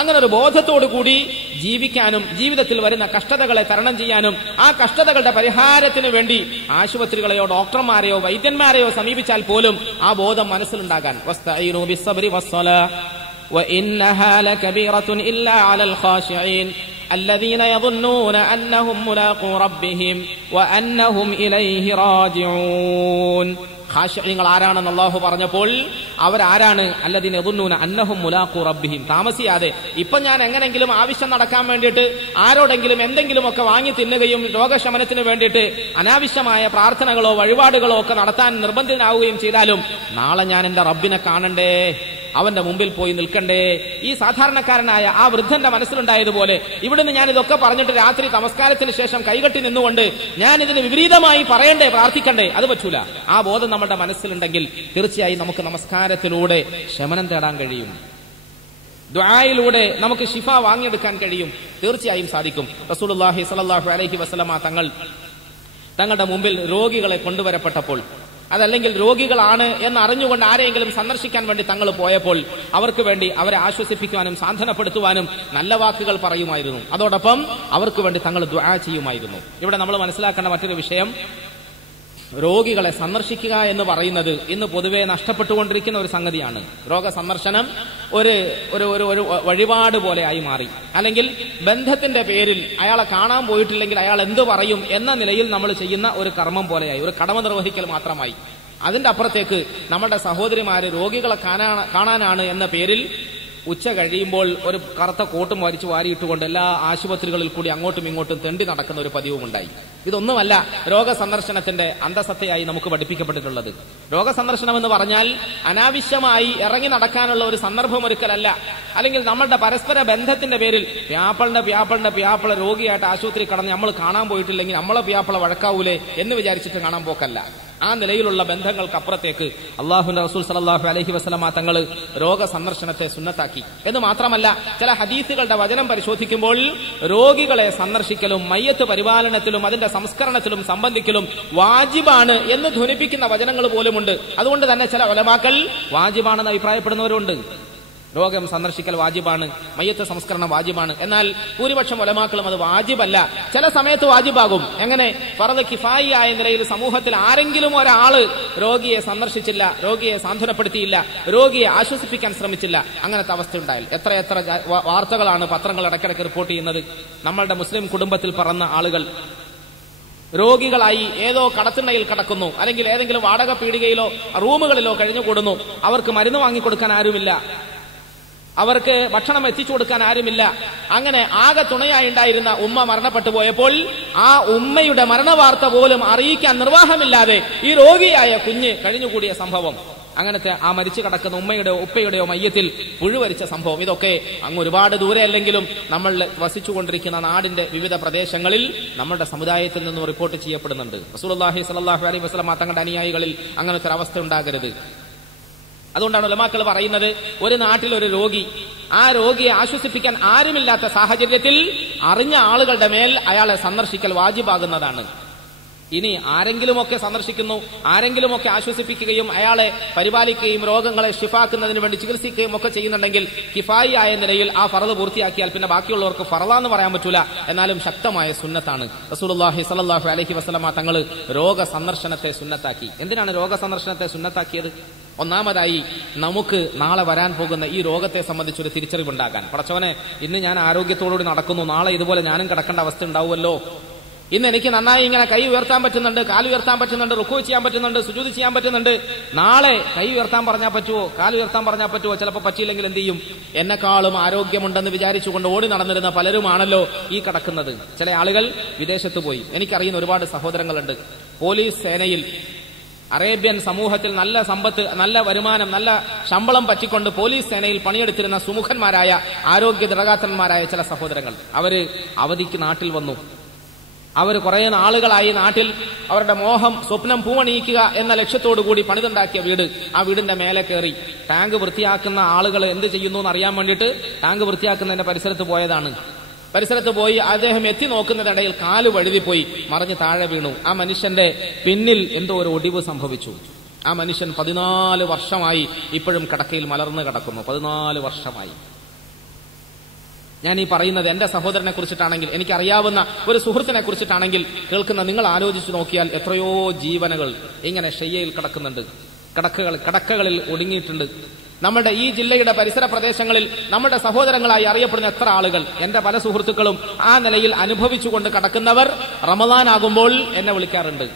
അങ്ങനെ ഒരു ബോധത്തോടു കൂടി ജീവിക്കാനും ജീവിതത്തിൽ വരുന്ന കഷ്ടതകളെ തരണം ചെയ്യാനും ആ കഷ്ടതകളുടെ പരിഹാരത്തിന് വേണ്ടി ആശുപത്രികളെയോ ഡോക്ടർമാരെയോ വൈദ്യന്മാരെയോ സമീപിച്ചാൽ പോലും ആ ബോധം മനസ്സിലുണ്ടാകാൻ. വസ്തഈനു ബിസ്സബ്രി വസ്സലാ وإنها لكبيرة إلا على الخاشعين الذين يظنون أنهم ملاقو ربهم وأنهم إليه راجعون. ഖാശിഈങ്ങൾ ആരാണെന്ന് അല്ലാഹു പറഞ്ഞപ്പോൾ അവരാരാണ്? അല്ലദീന യദുന്നൂന അന്നഹും മുലാഖു റബ്ബിഹിം. താമസിയാതെ ഇപ്പൊ ഞാൻ എങ്ങനെങ്കിലും ആവശ്യം നടക്കാൻ വേണ്ടിയിട്ട് ആരോടെങ്കിലും എന്തെങ്കിലും ഒക്കെ വാങ്ങി തിന്നുകയും രോഗശമനത്തിന് വേണ്ടിയിട്ട് അനാവശ്യമായ പ്രാർത്ഥനകളോ വഴിപാടുകളോ ഒക്കെ നടത്താൻ നിർബന്ധിതനാവുകയും ചെയ്താലും നാളെ ഞാൻ എന്റെ റബ്ബിനെ കാണണ്ടേ, അവന്റെ മുമ്പിൽ പോയി നിൽക്കണ്ടേ. ഈ സാധാരണക്കാരനായ ആ വൃദ്ധന്റെ മനസ്സിലുണ്ടായതുപോലെ ഇവിടുന്ന് ഞാൻ ഇതൊക്കെ പറഞ്ഞിട്ട് രാത്രി നമസ്കാരത്തിന് ശേഷം കൈകെട്ടി നിന്നുകൊണ്ട് ഞാൻ ഇതിന് വിപരീതമായി പറയണ്ടേ, പ്രാർത്ഥിക്കണ്ടേ? അത് പറ്റൂല. ആ ബോധം നമ്മുടെ മനസ്സിലുണ്ടെങ്കിൽ തീർച്ചയായും നമുക്ക് നമസ്കാരത്തിലൂടെ ശമനം തേടാൻ കഴിയും, ദുആയിലൂടെ നമുക്ക് ശിഫ വാങ്ങിയെടുക്കാൻ കഴിയും. തീർച്ചയായും സാധിക്കും. റസൂലുള്ളാഹി സ്വല്ലല്ലാഹു അലൈഹി വസല്ലമ തങ്ങളുടെ മുമ്പിൽ രോഗികളെ കൊണ്ടുവരപ്പെട്ടപ്പോൾ, അതല്ലെങ്കിൽ രോഗികളാണ് എന്ന് അറിഞ്ഞുകൊണ്ട് ആരെയെങ്കിലും സന്ദർശിക്കാൻ വേണ്ടി തങ്ങൾ പോയപ്പോൾ അവർക്ക് വേണ്ടി അവരെ ആശ്വസിപ്പിക്കുവാനും സാന്ത്വനപ്പെടുത്തുവാനും നല്ല വാക്കുകൾ പറയുമായിരുന്നു. അതോടൊപ്പം അവർക്ക് വേണ്ടി തങ്ങൾ ദുആ ചെയ്യുമായിരുന്നു. ഇവിടെ നമ്മൾ മനസ്സിലാക്കേണ്ട മറ്റൊരു വിഷയം, രോഗികളെ സന്ദർശിക്കുക എന്ന് പറയുന്നത് ഇന്ന് പൊതുവെ നഷ്ടപ്പെട്ടുകൊണ്ടിരിക്കുന്ന ഒരു സംഗതിയാണ്. രോഗസന്ദർശനം ഒരു വഴിപാട് പോലെ ആയി മാറി. അല്ലെങ്കിൽ ബന്ധത്തിന്റെ പേരിൽ അയാളെ കാണാൻ പോയിട്ടില്ലെങ്കിൽ അയാൾ എന്തു പറയും എന്ന നിലയിൽ നമ്മൾ ചെയ്യുന്ന ഒരു കർമ്മം പോലെയായി, ഒരു കടമ നിർവഹിക്കൽ മാത്രമായി. അതിന്റെ അപ്പുറത്തേക്ക് നമ്മുടെ സഹോദരിമാര് രോഗികളെ കാണാനാണ് എന്ന പേരിൽ ഉച്ച കഴിയുമ്പോൾ ഒരു കറുത്ത കോട്ടും വരിച്ചു വാരിയിട്ടുകൊണ്ട് എല്ലാ ആശുപത്രികളിൽ കൂടി അങ്ങോട്ടും ഇങ്ങോട്ടും തെണ്ടി നടക്കുന്ന ഒരു പതിവുമുണ്ടായി. ഇതൊന്നുമല്ല രോഗസന്ദർശനത്തിന്റെ അന്തസത്തയായി നമുക്ക് പഠിപ്പിക്കപ്പെട്ടിട്ടുള്ളത്. രോഗസന്ദർശനം എന്ന് പറഞ്ഞാൽ അനാവശ്യമായി ഇറങ്ങി നടക്കാനുള്ള ഒരു സന്ദർഭമൊരുക്കലല്ല. അല്ലെങ്കിൽ നമ്മളുടെ പരസ്പര ബന്ധത്തിന്റെ പേരിൽ പ്യാപ്പള രോഗിയായിട്ട് ആശുപത്രി കടന്ന് നമ്മൾ കാണാൻ പോയിട്ടില്ലെങ്കിൽ നമ്മളെ പ്യാപ്പള വഴക്കാവൂലേ എന്ന് വിചാരിച്ചിട്ട് കാണാൻ പോക്കല്ല. ആ നിലയിലുള്ള ബന്ധങ്ങൾക്കപ്പുറത്തേക്ക് അല്ലാഹുവിന്റെ റസൂൽ സല്ലല്ലാഹു അലൈഹി വസല്ലമ തങ്ങൾ രോഗസന്ദർശനത്തെ സുന്നത്താക്കി. എന്ന് മാത്രമല്ല, ചില ഹദീസുകളുടെ വചനം പരിശോധിക്കുമ്പോൾ രോഗികളെ സന്ദർശിക്കലും മയ്യത്ത് പരിപാലനത്തിലും അതിന്റെ സംസ്കരണത്തിലും സംബന്ധിക്കലും വാജിബാണ് എന്ന് ധ്വനിപ്പിക്കുന്ന വചനങ്ങൾ പോലുമുണ്ട്. അതുകൊണ്ട് തന്നെ ചില ഉലമാക്കൾ വാജിബാണെന്ന് അഭിപ്രായപ്പെടുന്നവരുണ്ട്. രോഗം സന്ദർശിക്കൽ വാജിബാണ്, മയ്യത്ത് സംസ്കരണം വാജിബാണ്. എന്നാൽ ഭൂരിപക്ഷം ഉലമാക്കളും അത് വാജിബല്ല. ചില സമയത്ത് വാജിബാകും. എങ്ങനെ? ഫർദ് കിഫായി ആയ നിലയിൽ സമൂഹത്തിൽ ആരെങ്കിലും ഒരാള് രോഗിയെ സന്ദർശിച്ചില്ല, രോഗിയെ സാന്ത്വനപ്പെടുത്തിയില്ല, രോഗിയെ ആശ്വസിപ്പിക്കാൻ ശ്രമിച്ചില്ല, അങ്ങനത്തെ അവസ്ഥ ഉണ്ടായാൽ എത്ര വാർത്തകളാണ് പത്രങ്ങൾ ഇടയ്ക്കിടയ്ക്ക് റിപ്പോർട്ട് ചെയ്യുന്നത്. നമ്മളുടെ മുസ്ലിം കുടുംബത്തിൽ പറന്ന ആളുകൾ രോഗികളായി ഏതോ കടത്തിണ്ണയിൽ കിടക്കുന്നു, അല്ലെങ്കിൽ ഏതെങ്കിലും വാടക പീടികയിലോ റൂമുകളിലോ കഴിഞ്ഞുകൂടുന്നു. അവർക്ക് മരുന്ന് വാങ്ങിക്കൊടുക്കാൻ ആരുമില്ല, അവർക്ക് ഭക്ഷണം എത്തിച്ചു കൊടുക്കാൻ ആരുമില്ല. അങ്ങനെ ആകെ തുണയായി ഉണ്ടായിരുന്ന ഉമ്മ മരണപ്പെട്ടു പോയപ്പോൾ ആ ഉമ്മയുടെ മരണവാർത്ത പോലും അറിയിക്കാൻ നിർവാഹമില്ലാതെ ഈ രോഗിയായ കുഞ്ഞ് കഴിഞ്ഞുകൂടിയ സംഭവം, അങ്ങനത്തെ ആ മരിച്ചു കിടക്കുന്ന ഉമ്മയുടെയോ ഉപ്പയുടെയോ മയ്യത്തിൽ പുഴുവരിച്ച സംഭവം, ഇതൊക്കെ അങ്ങ് ഒരുപാട് ദൂരെ അല്ലെങ്കിലും നമ്മൾ വസിച്ചുകൊണ്ടിരിക്കുന്ന നാടിന്റെ വിവിധ പ്രദേശങ്ങളിൽ നമ്മുടെ സമുദായത്തിൽ നിന്നും റിപ്പോർട്ട് ചെയ്യപ്പെടുന്നുണ്ട്. റസൂലുള്ളാഹി സ്വല്ലല്ലാഹു അലൈഹി വസല്ലം തങ്ങളുടെ അനുയായികളിൽ അങ്ങനത്തെ ഒരു അവസ്ഥ ഉണ്ടാകരുത്. അതുകൊണ്ടാണ് ഉലമാക്കൾ പറയുന്നത്, ഒരു നാട്ടിൽ ഒരു രോഗി, ആ രോഗിയെ ആശ്വസിപ്പിക്കാൻ ആരുമില്ലാത്ത സാഹചര്യത്തിൽ അറിഞ്ഞ ആളുകളുടെ മേൽ അയാളെ സന്ദർശിക്കൽ വാജിബാകുന്നതാണ്. ഇനി ആരെങ്കിലുമൊക്കെ സന്ദർശിക്കുന്നു, ആരെങ്കിലുമൊക്കെ ആശ്വസിപ്പിക്കുകയും അയാളെ പരിപാലിക്കുകയും രോഗങ്ങളെ ഷിഫാക്കുന്നതിന് വേണ്ടി ചികിത്സിക്കുകയും ഒക്കെ ചെയ്യുന്നുണ്ടെങ്കിൽ കിഫായി ആയ നിലയിൽ ആ ഫറദ് പൂർത്തിയാക്കിയാൽ പിന്നെ ബാക്കിയുള്ളവർക്ക് ഫറദാന്ന് പറയാൻ പറ്റൂല. എന്നാലും ശക്തമായ സുന്നത്താണ്. റസൂലുള്ളാഹി സ്വല്ലല്ലാഹു അലൈഹി വസല്ലമ തങ്ങൾ രോഗ സന്ദർശനത്തെ സുന്നത്താക്കി. എന്തിനാണ് രോഗ സന്ദർശനത്തെ സുന്നത്താക്കിയത്? ഒന്നാമതായി, നമുക്ക് നാളെ വരാൻ പോകുന്ന ഈ രോഗത്തെ സംബന്ധിച്ചൊരു തിരിച്ചറിവുണ്ടാകാൻ. പടച്ചവനെ, ഇന്ന് ഞാൻ ആരോഗ്യത്തോടുകൂടി നടക്കുന്നു, നാളെ ഇതുപോലെ ഞാനും കിടക്കേണ്ട അവസ്ഥ ഉണ്ടാവുമല്ലോ. ഇന്ന് എനിക്ക് നന്നായി ഇങ്ങനെ കൈ ഉയർത്താൻ പറ്റുന്നുണ്ട്, കാല് ഉയർത്താൻ പറ്റുന്നുണ്ട്, റുക്കൂ ചെയ്യാൻ പറ്റുന്നുണ്ട്, സുജൂദ് ചെയ്യാൻ പറ്റുന്നുണ്ട്. നാളെ കൈ ഉയർത്താൻ പറഞ്ഞാൽ പറ്റുമോ, കാല് ഉയർത്താൻ പറഞ്ഞാൽ പറ്റുമോ? ചിലപ്പോൾ പറ്റിയില്ലെങ്കിൽ എന്ത് ചെയ്യും? എന്നെക്കാളും ആരോഗ്യമുണ്ടെന്ന് വിചാരിച്ചുകൊണ്ട് ഓടി നടന്നിരുന്ന പലരുമാണല്ലോ ഈ കിടക്കുന്നത്. ചില ആളുകൾ വിദേശത്ത് പോയി. എനിക്കറിയുന്ന ഒരുപാട് സഹോദരങ്ങളുണ്ട്. പോലീസ് സേനയിൽ, അറേബ്യൻ സമൂഹത്തിൽ നല്ല സമ്പത്ത്, നല്ല വരുമാനം, നല്ല ശമ്പളം പറ്റിക്കൊണ്ട് പോലീസ് സേനയിൽ പണിയെടുത്തിരുന്ന സുമുഖന്മാരായ ആരോഗ്യ ദൃഢഗാത്രന്മാരായ ചില സഹോദരങ്ങൾ, അവര് അവധിക്ക് നാട്ടിൽ വന്നു. അവർ കുറെ നാളുകളായി നാട്ടിൽ അവരുടെ മോഹം, സ്വപ്നം പൂവണിയിക്കുക എന്ന ലക്ഷ്യത്തോടുകൂടി പണിതുണ്ടാക്കിയ വീട്, ആ വീടിന്റെ മേലെ കയറി ടാങ്ക് വൃത്തിയാക്കുന്ന ആളുകൾ എന്ത് ചെയ്യുന്നു എന്ന് അറിയാൻ വേണ്ടിയിട്ട് ടാങ്ക് വൃത്തിയാക്കുന്നതിന്റെ പരിസരത്ത് പോയതാണ്. പരിസരത്ത് പോയി അദ്ദേഹം എത്തി നോക്കുന്നതിനിടയിൽ കാല് വഴുതിപ്പോയി മറിഞ്ഞ് താഴെ വീണു. ആ മനുഷ്യന്റെ പിന്നിൽ എന്തോ ഒരു ഒടിവ് സംഭവിച്ചു. ആ മനുഷ്യൻ 14 വർഷമായി ഇപ്പോഴും കിടക്കയിൽ മലർന്നു കിടക്കുന്നു. 14 വർഷമായി. ഞാൻ ഈ പറയുന്നത് എന്റെ സഹോദരനെ കുറിച്ചിട്ടാണെങ്കിൽ, എനിക്കറിയാവുന്ന ഒരു സുഹൃത്തിനെ കുറിച്ചിട്ടാണെങ്കിൽ കേൾക്കുന്ന നിങ്ങൾ ആലോചിച്ചു നോക്കിയാൽ എത്രയോ ജീവനുകൾ ഇങ്ങനെ ശയ്യയിൽ കിടക്കുന്നുണ്ട്, കടക്കകളിൽ ഒടുങ്ങിയിട്ടുണ്ട്. നമ്മുടെ ഈ ജില്ലയുടെ പരിസര പ്രദേശങ്ങളിൽ നമ്മുടെ സഹോദരങ്ങളായി അറിയപ്പെടുന്ന എത്ര ആളുകൾ, എന്റെ പല സുഹൃത്തുക്കളും ആ നിലയിൽ അനുഭവിച്ചുകൊണ്ട് കിടക്കുന്നവർ റമദാൻ ആകുമ്പോൾ എന്നെ വിളിക്കാറുണ്ട്.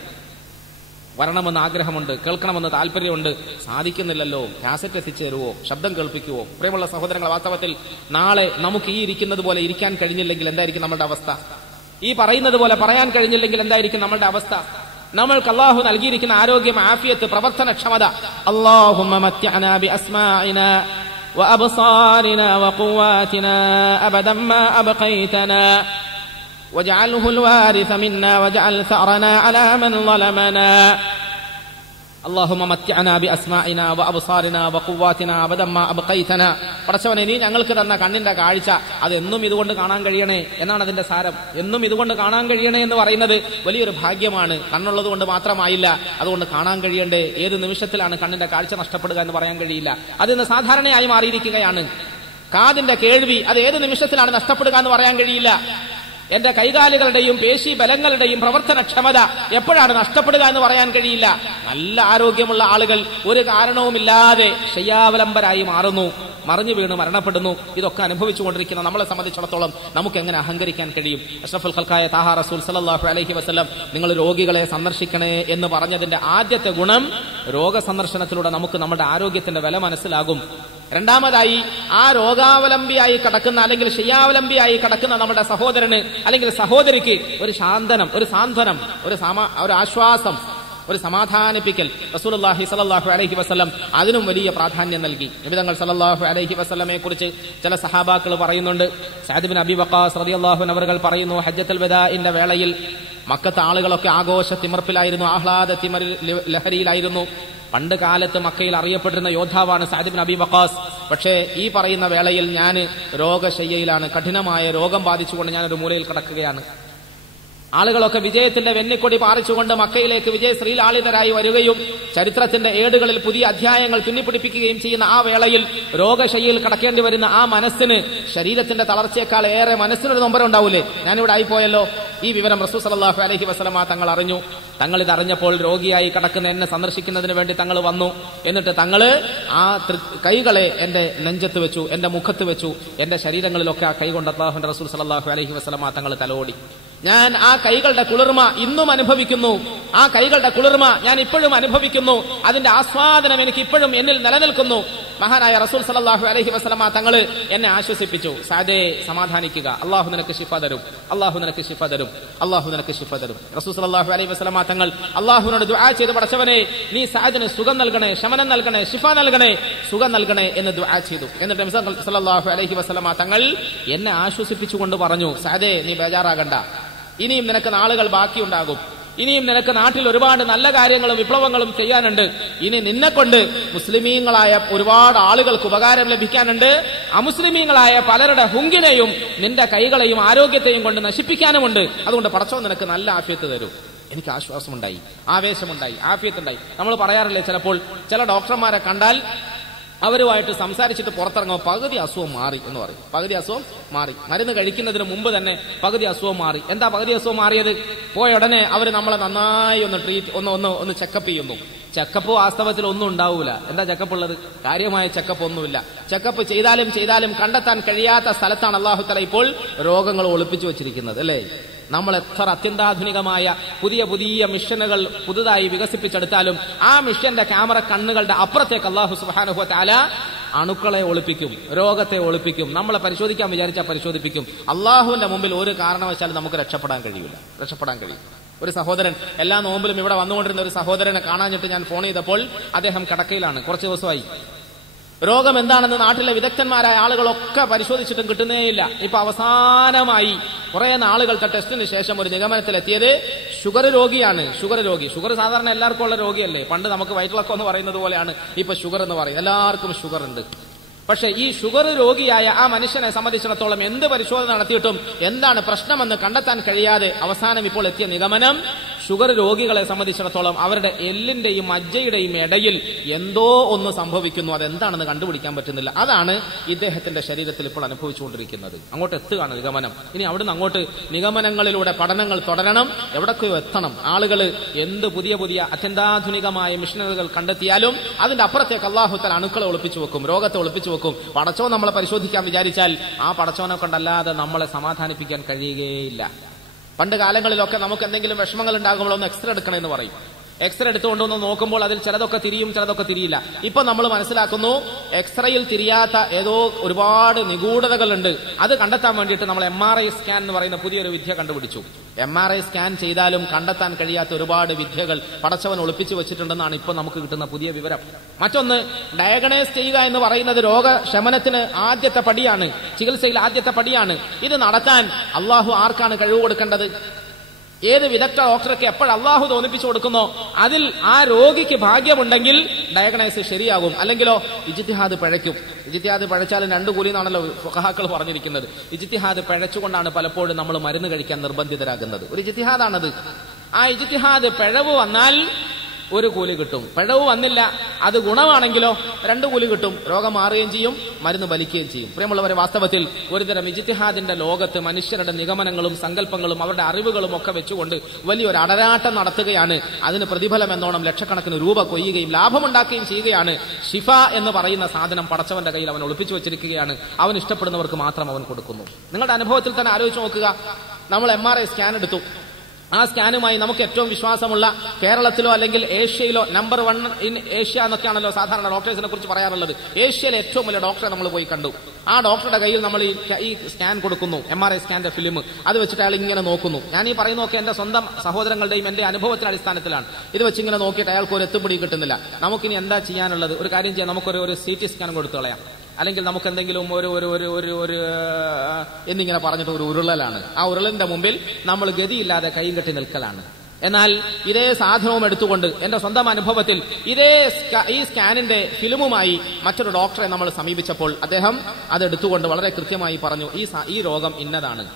വരണമെന്ന് ആഗ്രഹമുണ്ട്, കേൾക്കണമെന്ന് താല്പര്യമുണ്ട്, സാധിക്കുന്നില്ലല്ലോ, കാസറ്റ് എത്തിച്ചേരുവോ, ശബ്ദം കേൾപ്പിക്കുവോ? പ്രിയമുള്ള സഹോദരങ്ങൾ, വാസ്തവത്തിൽ നാളെ നമുക്ക് ഈ ഇരിക്കുന്നത് പോലെ ഇരിക്കാൻ കഴിഞ്ഞില്ലെങ്കിൽ എന്തായിരിക്കും നമ്മുടെ അവസ്ഥ? ഈ പറയുന്നത് പോലെ പറയാൻ കഴിഞ്ഞില്ലെങ്കിൽ എന്തായിരിക്കും നമ്മുടെ അവസ്ഥ? നമ്മൾക്ക് അല്ലാഹു നൽകിയിരിക്കുന്ന ആരോഗ്യം, ആഫിയത്ത്, പ്രവർത്തനക്ഷമത, അല്ലാഹുമ്മ മത്അനാ ബിഅസ്മാഇനാ വഅബ്സാരിനാ വഖുവാതിനാ അബദൻ മാ അബ്ഖൈതനാ واجعله الوارث منا واجعل ثأرنا على من ظلمنا اللهم متعنا بأسماعنا وأبصارنا وقواتنا أبدا ما أبقيتنا. പടച്ചവനെ, നീ ഞങ്ങൾക്ക് തന്ന കണ്ണിന്റെ കാഴ്ച അത് എന്നും ഇതുകൊണ്ട് കാണാൻ കഴിയണേ എന്നാണ് അതിന്റെ സാരം. എന്നും ഇതുകൊണ്ട് കാണാൻ കഴിയണേ എന്ന് പറയുന്നത് വലിയൊരു ഭാഗ്യമാണ്. കണ്ണുള്ളത് കൊണ്ട് മാത്രമായില്ല, അതുകൊണ്ട് കാണാൻ കഴിയണ്ടേ. ഏത് നിമിഷത്തിലാണ് കണ്ണിന്റെ കാഴ്ച നഷ്ടപ്പെടുക എന്ന് പറയാൻ കഴിയില്ല. അതിന്ന് സാധാരണയായി മാറിയിരിക്കുകയാണ്. കാതിന്റെ കേൾവി അത് ഏത് നിമിഷത്തിലാണ് നഷ്ടപ്പെടുക എന്ന് പറയാൻ കഴിയില്ല. എന്റെ കൈകാലുകളുടെയും പേശി ബലങ്ങളുടെയും പ്രവർത്തനക്ഷമത എപ്പോഴാണ് നഷ്ടപ്പെടുക എന്ന് പറയാൻ കഴിയില്ല. നല്ല ആരോഗ്യമുള്ള ആളുകൾ ഒരു കാരണവുമില്ലാതെ ശയ്യാവലംബരായി മാറുന്നു, മറിഞ്ഞു വീണ് മരണപ്പെടുന്നു. ഇതൊക്കെ അനുഭവിച്ചുകൊണ്ടിരിക്കുന്ന നമ്മളെ സംബന്ധിച്ചിടത്തോളം നമുക്ക് എങ്ങനെ അഹങ്കരിക്കാൻ കഴിയും? അഷ്റഫുൽ ഖൽഖായ താഹ റസൂൽ സല്ലല്ലാഹു അലൈഹി വസല്ലം നിങ്ങൾ രോഗികളെ സന്ദർശിക്കണേ എന്ന് പറഞ്ഞതിന്റെ ആദ്യത്തെ ഗുണം, രോഗസന്ദർശനത്തിലൂടെ നമുക്ക് നമ്മുടെ ആരോഗ്യത്തിന്റെ വില മനസ്സിലാകും. രണ്ടാമതായി, ആ രോഗാവലംബിയായി കിടക്കുന്ന അല്ലെങ്കിൽ ശയ്യാവലംബിയായി കിടക്കുന്ന നമ്മുടെ സഹോദരന് അല്ലെങ്കിൽ സഹോദരിക്ക് ഒരു ശാന്തനം, ഒരു സാന്ത്വനം, ഒരു ആശ്വാസം, ഒരു സമാധാനിപ്പിക്കൽ റസൂലുള്ളാഹി സ്വല്ലല്ലാഹു അലൈഹി വസല്ലം അതിനും വലിയ പ്രാധാന്യം നൽകി. നബി തങ്ങൾ സ്വല്ലല്ലാഹു അലൈഹി വസല്ലമയെ കുറിച്ച് ചില സഹാബാക്കൾ പറയുന്നുണ്ട്. സഅദ് ബിൻ അബി വഖാസ് റളിയല്ലാഹു അൻഹു അവർ പറയുന്നു, ഹജ്ജത്തുൽ വദാഇന്റെ വേളയിൽ മക്കത്തെ ആളുകളൊക്കെ ആഘോഷ തിമിർപ്പിലായിരുന്നു, ആഹ്ലാദ ലഹരിയിലായിരുന്നു. പണ്ട് കാലത്ത് മക്കയിൽ അറിയപ്പെട്ടിരുന്ന യോദ്ധാവാണ് സഅദ് ബിൻ അബി വഖാസ്. പക്ഷേ ഈ പറയുന്ന വേളയിൽ ഞാൻ രോഗശയ്യയിലാണ്, കഠിനമായ രോഗം ബാധിച്ചുകൊണ്ട് ഞാനൊരു മൂലയിൽ കിടക്കുകയാണ്. ആളുകളൊക്കെ വിജയത്തിന്റെ വെന്നിക്കൊടി പാറിച്ചുകൊണ്ട് മക്കയിലേക്ക് വിജയശ്രീലാളിതരായി വരികയും ചരിത്രത്തിന്റെ ഏടുകളിൽ പുതിയ അധ്യായങ്ങൾ തുന്നിപ്പിടിപ്പിക്കുകയും ചെയ്യുന്ന ആ വേളയിൽ രോഗശയ്യയിൽ കിടക്കേണ്ടി വരുന്ന ആ മനസ്സിന്, ശരീരത്തിന്റെ തളർച്ചയേക്കാൾ ഏറെ മനസ്സിനൊരു നൊമ്പരം ഉണ്ടാവൂലേ, ഞാനിവിടെ ആയിപ്പോയല്ലോ. ഈ വിവരം റസൂൽ സല്ലല്ലാഹു അലൈഹി വസല്ലമ തങ്ങൾ അറിഞ്ഞു. തങ്ങൾ ഇതറിഞ്ഞപ്പോൾ രോഗിയായി കിടക്കുന്ന എന്നെ സന്ദർശിക്കുന്നതിന് വേണ്ടി തങ്ങൾ വന്നു. എന്നിട്ട് തങ്ങള് ആ കൈകളെ എന്റെ നെഞ്ചത്ത് വെച്ചു, എന്റെ മുഖത്ത് വെച്ചു, എന്റെ ശരീരങ്ങളിലൊക്കെ ആ കൈ കൊണ്ട് അല്ലാഹുവിന്റെ റസൂൽ സല്ലല്ലാഹു അലൈഹി വസല്ലമ തങ്ങൾ തലോടി. ഞാൻ ആ കൈകളുടെ കുളിർമ ഇന്നും അനുഭവിക്കുന്നു. ആ കൈകളുടെ കുളിർമ ഞാൻ ഇപ്പോഴും അനുഭവിക്കുന്നു. അതിന്റെ ആസ്വാദനം എനിക്ക് ഇപ്പോഴും എന്നിൽ നിലനിൽക്കുന്നു. മഹാനായ റസൂൽ സല്ലല്ലാഹു അലൈഹി വസല്ലമ തങ്ങള് എന്നെ ആശ്വസിപ്പിച്ചു. സഅദേ, സമാധാനിക്കുക, അള്ളാഹു നിനക്ക് ശിഫ തരും, അള്ളാഹു നിനക്ക് ശിഫ തരും, അള്ളാഹു നിനക്ക് ശിഫ തരും. റസൂൽ സല്ലല്ലാഹു അലൈഹി വസല്ലമ തങ്ങൾ അള്ളാഹുവിനോട് ദുആ ചെയ്ത്, പടച്ചവനെ നീ സഅദിന് സുഖം നൽകണേ, ശമനം നൽകണേ, ശിഫ നൽകണേ, സുഖം നൽകണേ എന്ന് ദുആ ചെയ്തു. എന്നിട്ട് നബി സല്ലല്ലാഹു അലൈഹി വസല്ലമ തങ്ങൾ എന്നെ ആശ്വസിപ്പിച്ചുകൊണ്ട് പറഞ്ഞു, സഅദേ, നീ ബേജാറാകണ്ട, ഇനിയും നിനക്ക് നാളുകൾ ബാക്കിയുണ്ടാകും. ഇനിയും നിനക്ക് നാട്ടിൽ ഒരുപാട് നല്ല കാര്യങ്ങളും വിപ്ലവങ്ങളും ചെയ്യാനുണ്ട്. ഇനി നിന്നെക്കൊണ്ട് മുസ്ലിമീങ്ങളായ ഒരുപാട് ആളുകൾക്ക് ഉപകാരം ലഭിക്കാനുണ്ട്. അമുസ്ലിമീങ്ങളായ പലരുടെ ഹുങ്കിനെയും നിന്റെ കൈകളെയും ആരോഗ്യത്തെയും കൊണ്ട് നശിപ്പിക്കാനുമുണ്ട്. അതുകൊണ്ട് പടച്ചവൻ നിനക്ക് നല്ല ആഫിയത്ത് തരും. എനിക്ക് ആശ്വാസമുണ്ടായി, ആവേശമുണ്ടായി, ആഫിയത്തുണ്ടായി. നമ്മൾ പറയാറില്ലേ, ചിലപ്പോൾ ചില ഡോക്ടർമാരെ കണ്ടാൽ അവരുമായിട്ട് സംസാരിച്ചിട്ട് പുറത്തിറങ്ങുമ്പോൾ പകുതി അസുഖം മാറി എന്ന് പറയും. പകുതി അസുഖം മാറി, മരുന്ന് കഴിക്കുന്നതിന് മുമ്പ് തന്നെ പകുതി അസുഖം മാറി. എന്താ പകുതി അസുഖം മാറിയത്? പോയ ഉടനെ അവർ നമ്മളെ നന്നായി ഒന്ന് ചെക്കപ്പ് ചെയ്യുന്നു. ചെക്കപ്പ് വാസ്തവത്തിൽ ഒന്നും ഉണ്ടാവൂല. എന്താ ചെക്കപ്പ് ഉള്ളത്? കാര്യമായ ചെക്കപ്പ് ഒന്നുമില്ല. ചെക്കപ്പ് ചെയ്താലും കണ്ടെത്താൻ കഴിയാത്ത സ്ഥലത്താണ് അല്ലാഹു തആല ഇപ്പോൾ രോഗങ്ങൾ ഒളിപ്പിച്ചു വെച്ചിരിക്കുന്നത്, അല്ലേ? നമ്മൾ എത്ര അത്യന്താധുനികമായ പുതിയ പുതിയ മിഷനുകൾ പുതുതായി വികസിപ്പിച്ചെടുത്താലും ആ മിഷന്റെ ക്യാമറ കണ്ണുകളുടെ അപ്പുറത്തേക്ക് അല്ലാഹു സുബ്ഹാനഹു വ തആല അണുക്കളെ ഒളിപ്പിക്കും, രോഗത്തെ ഒളിപ്പിക്കും. നമ്മളെ പരിശോധിക്കാൻ വിചാരിച്ചാൽ പരിശോധിപ്പിക്കും. അള്ളാഹുവിന്റെ മുമ്പിൽ ഒരു കാരണവശാലും നമുക്ക് രക്ഷപ്പെടാൻ കഴിയും. ഒരു സഹോദരൻ എല്ലാ നോമ്പിലും ഇവിടെ വന്നുകൊണ്ടിരുന്ന ഒരു സഹോദരനെ കാണാഞ്ഞിട്ട് ഞാൻ ഫോൺ ചെയ്തപ്പോൾ അദ്ദേഹം കിടക്കയിലാണ്, കുറച്ച് ദിവസമായി. രോഗം എന്താണെന്ന് നാട്ടിലെ വിദഗ്ധന്മാരായ ആളുകളൊക്കെ പരിശോധിച്ചിട്ടും കിട്ടുന്നേയില്ല. ഇപ്പൊ അവസാനമായി കുറെ നാളുകളുടെ ടെസ്റ്റിന് ശേഷം ഒരു നിഗമനത്തിലെത്തിയത് ഷുഗർ രോഗിയാണ്. ഷുഗർ സാധാരണ എല്ലാവർക്കും ഉള്ള രോഗിയല്ലേ? പണ്ട് നമുക്ക് വയറ്റിളക്കം എന്ന് പറയുന്നത് പോലെയാണ് ഇപ്പൊ ഷുഗർ എന്ന് പറയും. എല്ലാവർക്കും ഷുഗർ ഉണ്ട്. പക്ഷെ ഈ ഷുഗർ രോഗിയായ ആ മനുഷ്യനെ സംബന്ധിച്ചിടത്തോളം എന്ത് പരിശോധന നടത്തിയിട്ടും എന്താണ് പ്രശ്നമെന്ന് കണ്ടെത്താൻ കഴിയാതെ അവസാനം ഇപ്പോൾ എത്തിയ നിഗമനം, ഷുഗർ രോഗികളെ സംബന്ധിച്ചിടത്തോളം അവരുടെ എല്ലിന്റെയും മജ്ജയുടെയും ഇടയിൽ എന്തോ ഒന്ന് സംഭവിക്കുന്നു. അതെന്താണെന്ന് കണ്ടുപിടിക്കാൻ പറ്റുന്നില്ല. അതാണ് ഇദ്ദേഹത്തിന്റെ ശരീരത്തിൽ ഇപ്പോൾ അനുഭവിച്ചുകൊണ്ടിരിക്കുന്നത്. അങ്ങോട്ട് എത്തുകയാണ് നിഗമനം. ഇനി അവിടുന്ന് അങ്ങോട്ട് നിഗമനങ്ങളിലൂടെ പഠനങ്ങൾ തുടരണം, എവിടൊക്കെയോ എത്തണം. ആളുകൾ എന്ത് പുതിയ പുതിയ അത്യന്താധുനികമായ മിഷനറികൾ കണ്ടെത്തിയാലും അതിന്റെ അപ്പുറത്തേക്ക് അല്ലാഹു തആല അണുക്കളെ ഒളിപ്പിച്ചു വെക്കും, രോഗത്തെ ഒളിപ്പിച്ചു വെക്കും. പടച്ചോൻ നമ്മളെ പരിശോധിക്കാൻ വിചാരിച്ചാൽ ആ പടച്ചോനെ കൊണ്ടല്ലാതെ നമ്മളെ സമാധാനിപ്പിക്കാൻ കഴിയുകയില്ല. പണ്ട് കാലങ്ങളിലൊക്കെ നമുക്ക് എന്തെങ്കിലും വിഷമങ്ങൾ ഉണ്ടാകുമ്പോൾ ഒന്ന് എക്സ്റേ എടുക്കണമെന്ന് പറയും. എക്സ്റേ എടുത്തുകൊണ്ടൊന്ന് നോക്കുമ്പോൾ അതിൽ ചിലതൊക്കെ തിരിയും, ചിലതൊക്കെ തിരിയില്ല. ഇപ്പൊ നമ്മൾ മനസ്സിലാക്കുന്നു എക്സ്റേയിൽ തിരിയാത്ത ഏതോ ഒരുപാട് നിഗൂഢതകളുണ്ട്. അത് കണ്ടെത്താൻ വേണ്ടിയിട്ട് നമ്മൾ MRI സ്കാൻ എന്ന് പറയുന്ന പുതിയൊരു വിദ്യ കണ്ടുപിടിച്ചു. MRI സ്കാൻ ചെയ്താലും കണ്ടെത്താൻ കഴിയാത്ത ഒരുപാട് വിദ്യകൾ പടച്ചവൻ ഒളിപ്പിച്ചു വെച്ചിട്ടുണ്ടെന്നാണ് ഇപ്പൊ നമുക്ക് കിട്ടുന്ന പുതിയ വിവരം. മറ്റൊന്ന്, ഡയഗ്നൈസ് ചെയ്യുക എന്ന് പറയുന്നത് രോഗശമനത്തിന് ആദ്യത്തെ പടിയാണ്, ചികിത്സയിൽ ആദ്യത്തെ പടിയാണ്. ഇത് നടത്താൻ അള്ളാഹു ആർക്കാണ് കഴിവ് കൊടുക്കേണ്ടത്? ഏത് വിദഗ്ധ ഡോക്ടർക്ക് എപ്പോൾ അള്ളാഹു തോന്നിപ്പിച്ചു കൊടുക്കുന്നോ അതിൽ ആ രോഗിക്ക് ഭാഗ്യമുണ്ടെങ്കിൽ ഡയഗ്നൈസ് ശരിയാകും. അല്ലെങ്കിലോ ഇജ്തിഹാദ് പഴയ്ക്കും. ഇജ്തിഹാദ് പഴച്ചാലും 2 കൂലി എന്നാണല്ലോ ഫുഖഹാക്കൾ പറഞ്ഞിരിക്കുന്നത്. ഇജ്തിഹാദ് പഴച്ചുകൊണ്ടാണ് പലപ്പോഴും നമ്മൾ മരുന്ന് കഴിക്കാൻ നിർബന്ധിതരാകുന്നത്. ഒരു ഇജ്തിഹാദാണത്. ആ ഇജ്തിഹാദ് പിഴവ് വന്നാൽ 1 കൂലി കിട്ടും. പിഴവ് വന്നില്ല, അത് ഗുണമാണെങ്കിലോ 2 കൂലി കിട്ടും. രോഗം മാറുകയും ചെയ്യും, മരുന്ന് വലിക്കുകയും ചെയ്യും. പ്രിയമുള്ളവരെ, വാസ്തവത്തിൽ ഒരുതരം ഇജ്തിഹാദിന്റെ ലോകത്ത് മനുഷ്യരുടെ നിഗമനങ്ങളും സങ്കല്പങ്ങളും അവരുടെ അറിവുകളും ഒക്കെ വെച്ചുകൊണ്ട് വലിയൊരു അടരാട്ടം നടത്തുകയാണ്. അതിന് പ്രതിഫലം എന്നോണം ലക്ഷക്കണക്കിന് രൂപ കൊയ്യുകയും ലാഭമുണ്ടാക്കുകയും ചെയ്യുകയാണ്. ഷിഫ എന്ന് പറയുന്ന സാധനം പടച്ചവന്റെ കയ്യിൽ അവൻ ഒളിപ്പിച്ചു വെച്ചിരിക്കുകയാണ്. അവൻ ഇഷ്ടപ്പെടുന്നവർക്ക് മാത്രം അവൻ കൊടുക്കുന്നു. നിങ്ങളുടെ അനുഭവത്തിൽ തന്നെ ആലോചിച്ച് നോക്കുക. നമ്മൾ MRI സ്കാൻ എടുത്തു. ആ സ്കാനുമായി നമുക്ക് ഏറ്റവും വിശ്വാസമുള്ള കേരളത്തിലോ അല്ലെങ്കിൽ ഏഷ്യയിലോ നമ്പർ 1 ഇൻ ഏഷ്യ എന്നൊക്കെയാണല്ലോ സാധാരണ ഡോക്ടേഴ്സിനെ കുറിച്ച് പറയാറുള്ളത്. ഏഷ്യയിലെ ഏറ്റവും വലിയ ഡോക്ടറെ നമ്മൾ പോയി കണ്ടു. ആ ഡോക്ടറുടെ കയ്യിൽ നമ്മൾ ഈ സ്കാൻ കൊടുക്കുന്നു, MRI സ്കാന്റെ ഫിലിം. അത് വെച്ചിട്ട് അയാൾ ഇങ്ങനെ നോക്കുന്നു. ഞാൻ ഈ പറയുന്നതൊക്കെ എന്റെ സ്വന്തം സഹോദരങ്ങളുടെയും എന്റെ അനുഭവത്തിന്റെ അടിസ്ഥാനത്തിലാണ്. ഇത് വെച്ച് ഇങ്ങനെ നോക്കിയിട്ട് അയാൾക്ക് ഒരു എത്തുപിടി കിട്ടുന്നില്ല. നമുക്കിനി എന്താ ചെയ്യാനുള്ളത്? ഒരു കാര്യം ചെയ്യാം, നമുക്കൊരു CT സ്കാൻ കൊടുത്തു കളയാം. അല്ലെങ്കിൽ നമുക്ക് എന്തെങ്കിലും ഒരു എന്നിങ്ങനെ പറഞ്ഞിട്ട് ഒരു ഉരുളലാണ്. ആ ഉരുളിന്റെ മുമ്പിൽ നമ്മൾ ഗതിയില്ലാതെ കൈയും കെട്ടി നിൽക്കലാണ്. എന്നാൽ ഇതേ സാധനവും എടുത്തുകൊണ്ട് എന്റെ സ്വന്തം അനുഭവത്തിൽ ഈ സ്കാനിന്റെ ഫിലിമുമായി മറ്റൊരു ഡോക്ടറെ നമ്മൾ സമീപിച്ചപ്പോൾ അദ്ദേഹം അതെടുത്തുകൊണ്ട് വളരെ കൃത്യമായി പറഞ്ഞു, ഈ രോഗം ഇന്നതാണ്.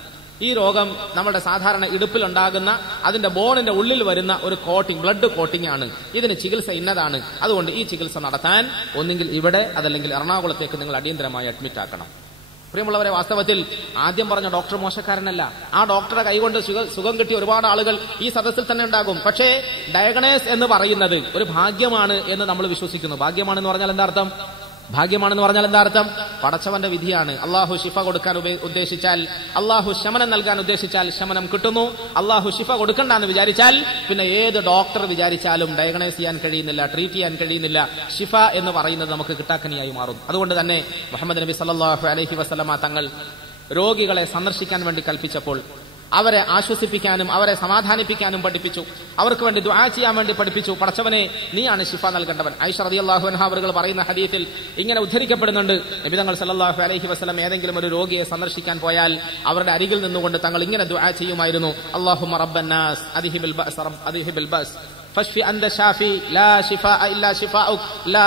ഈ രോഗം നമ്മുടെ സാധാരണ ഇടുപ്പിലുണ്ടാകുന്ന അതിന്റെ ബോണിന്റെ ഉള്ളിൽ വരുന്ന ഒരു കോട്ടിംഗ്, ബ്ലഡ് കോട്ടിംഗ് ആണ്. ഇതിന് ചികിത്സ ഇന്നതാണ്. അതുകൊണ്ട് ഈ ചികിത്സ നടത്താൻ ഒന്നെങ്കിൽ ഇവിടെ അതല്ലെങ്കിൽ എറണാകുളത്തേക്ക് നിങ്ങൾ അടിയന്തരമായി അഡ്മിറ്റ് ആക്കണം. പ്രിയമുള്ളവരെ, വാസ്തവത്തിൽ ആദ്യം പറഞ്ഞ ഡോക്ടർ മോശക്കാരനല്ല. ആ ഡോക്ടറെ കൈകൊണ്ട് സുഖം കിട്ടിയ ഒരുപാട് ആളുകൾ ഈ സദസ്സിൽ തന്നെ ഉണ്ടാകും. പക്ഷേ ഡയഗ്നൈസ് എന്ന് പറയുന്നത് ഒരു ഭാഗ്യമാണ് എന്ന് നമ്മൾ വിശ്വസിക്കുന്നു. ഭാഗ്യമാണെന്ന് പറഞ്ഞാൽ എന്താ അർത്ഥം? ഭാഗ്യമാണെന്ന് പറഞ്ഞാൽ എന്താ അർത്ഥം? പടച്ചവന്റെ വിധിയാണ്. അള്ളാഹു ശിഫ കൊടുക്കാൻ ഉദ്ദേശിച്ചാൽ, അള്ളാഹു ശമനം നൽകാൻ ഉദ്ദേശിച്ചാൽ ശമനം കിട്ടുന്നു. അള്ളാഹു ശിഫ കൊടുക്കണ്ടെന്ന് വിചാരിച്ചാൽ പിന്നെ ഏത് ഡോക്ടർ വിചാരിച്ചാലും ഡയഗ്നൈസ് ചെയ്യാൻ കഴിയുന്നില്ല, ട്രീറ്റ് ചെയ്യാൻ കഴിയുന്നില്ല. ശിഫ എന്ന് പറയുന്നത് നമുക്ക് കിട്ടാക്കനിയായി മാറുന്നു. അതുകൊണ്ട് തന്നെ മുഹമ്മദ് നബി സല്ലല്ലാഹു അലൈഹി വസല്ലമ തങ്ങൾ രോഗികളെ സന്ദർശിക്കാൻ വേണ്ടി കൽപ്പിച്ചപ്പോൾ അവരെ ആശ്വസിപ്പിക്കാനും അവരെ സമാധാനിപ്പിക്കാനും പഠിപ്പിച്ചു. അവർക്ക് വേണ്ടി ദുആ ചെയ്യാൻ വേണ്ടി പഠിപ്പിച്ചു. പടച്ചവനെ, നീയാണ് ശിഫ നൽകേണ്ടവൻ. ആയിഷ റളിയല്ലാഹു അൻഹ അവர்கள் പറയുന്ന ഹദീസിൽ ഇങ്ങനെ ഉദ്ധരിക്കപ്പെടുന്നുണ്ട്, നബി തങ്ങൾ സല്ലല്ലാഹു അലൈഹി വസല്ലം ഏതെങ്കിലും ഒരു രോഗിയെ സന്ദർശിക്കാൻ പോയാൽ അവരുടെ അരികിൽ നിന്നുകൊണ്ട് തങ്ങൾ ഇങ്ങനെ ദുആ ചെയ്യുമായിരുന്നു: അല്ലാഹുമ്മ റബ്ബന്നാസ് അദ്ഹിബിൽ ബഅസ് ഫശ്ഫി അൻത ഷാഫി ലാ ശിഫാഅ ഇല്ലാ ശിഫാഉക് ലാ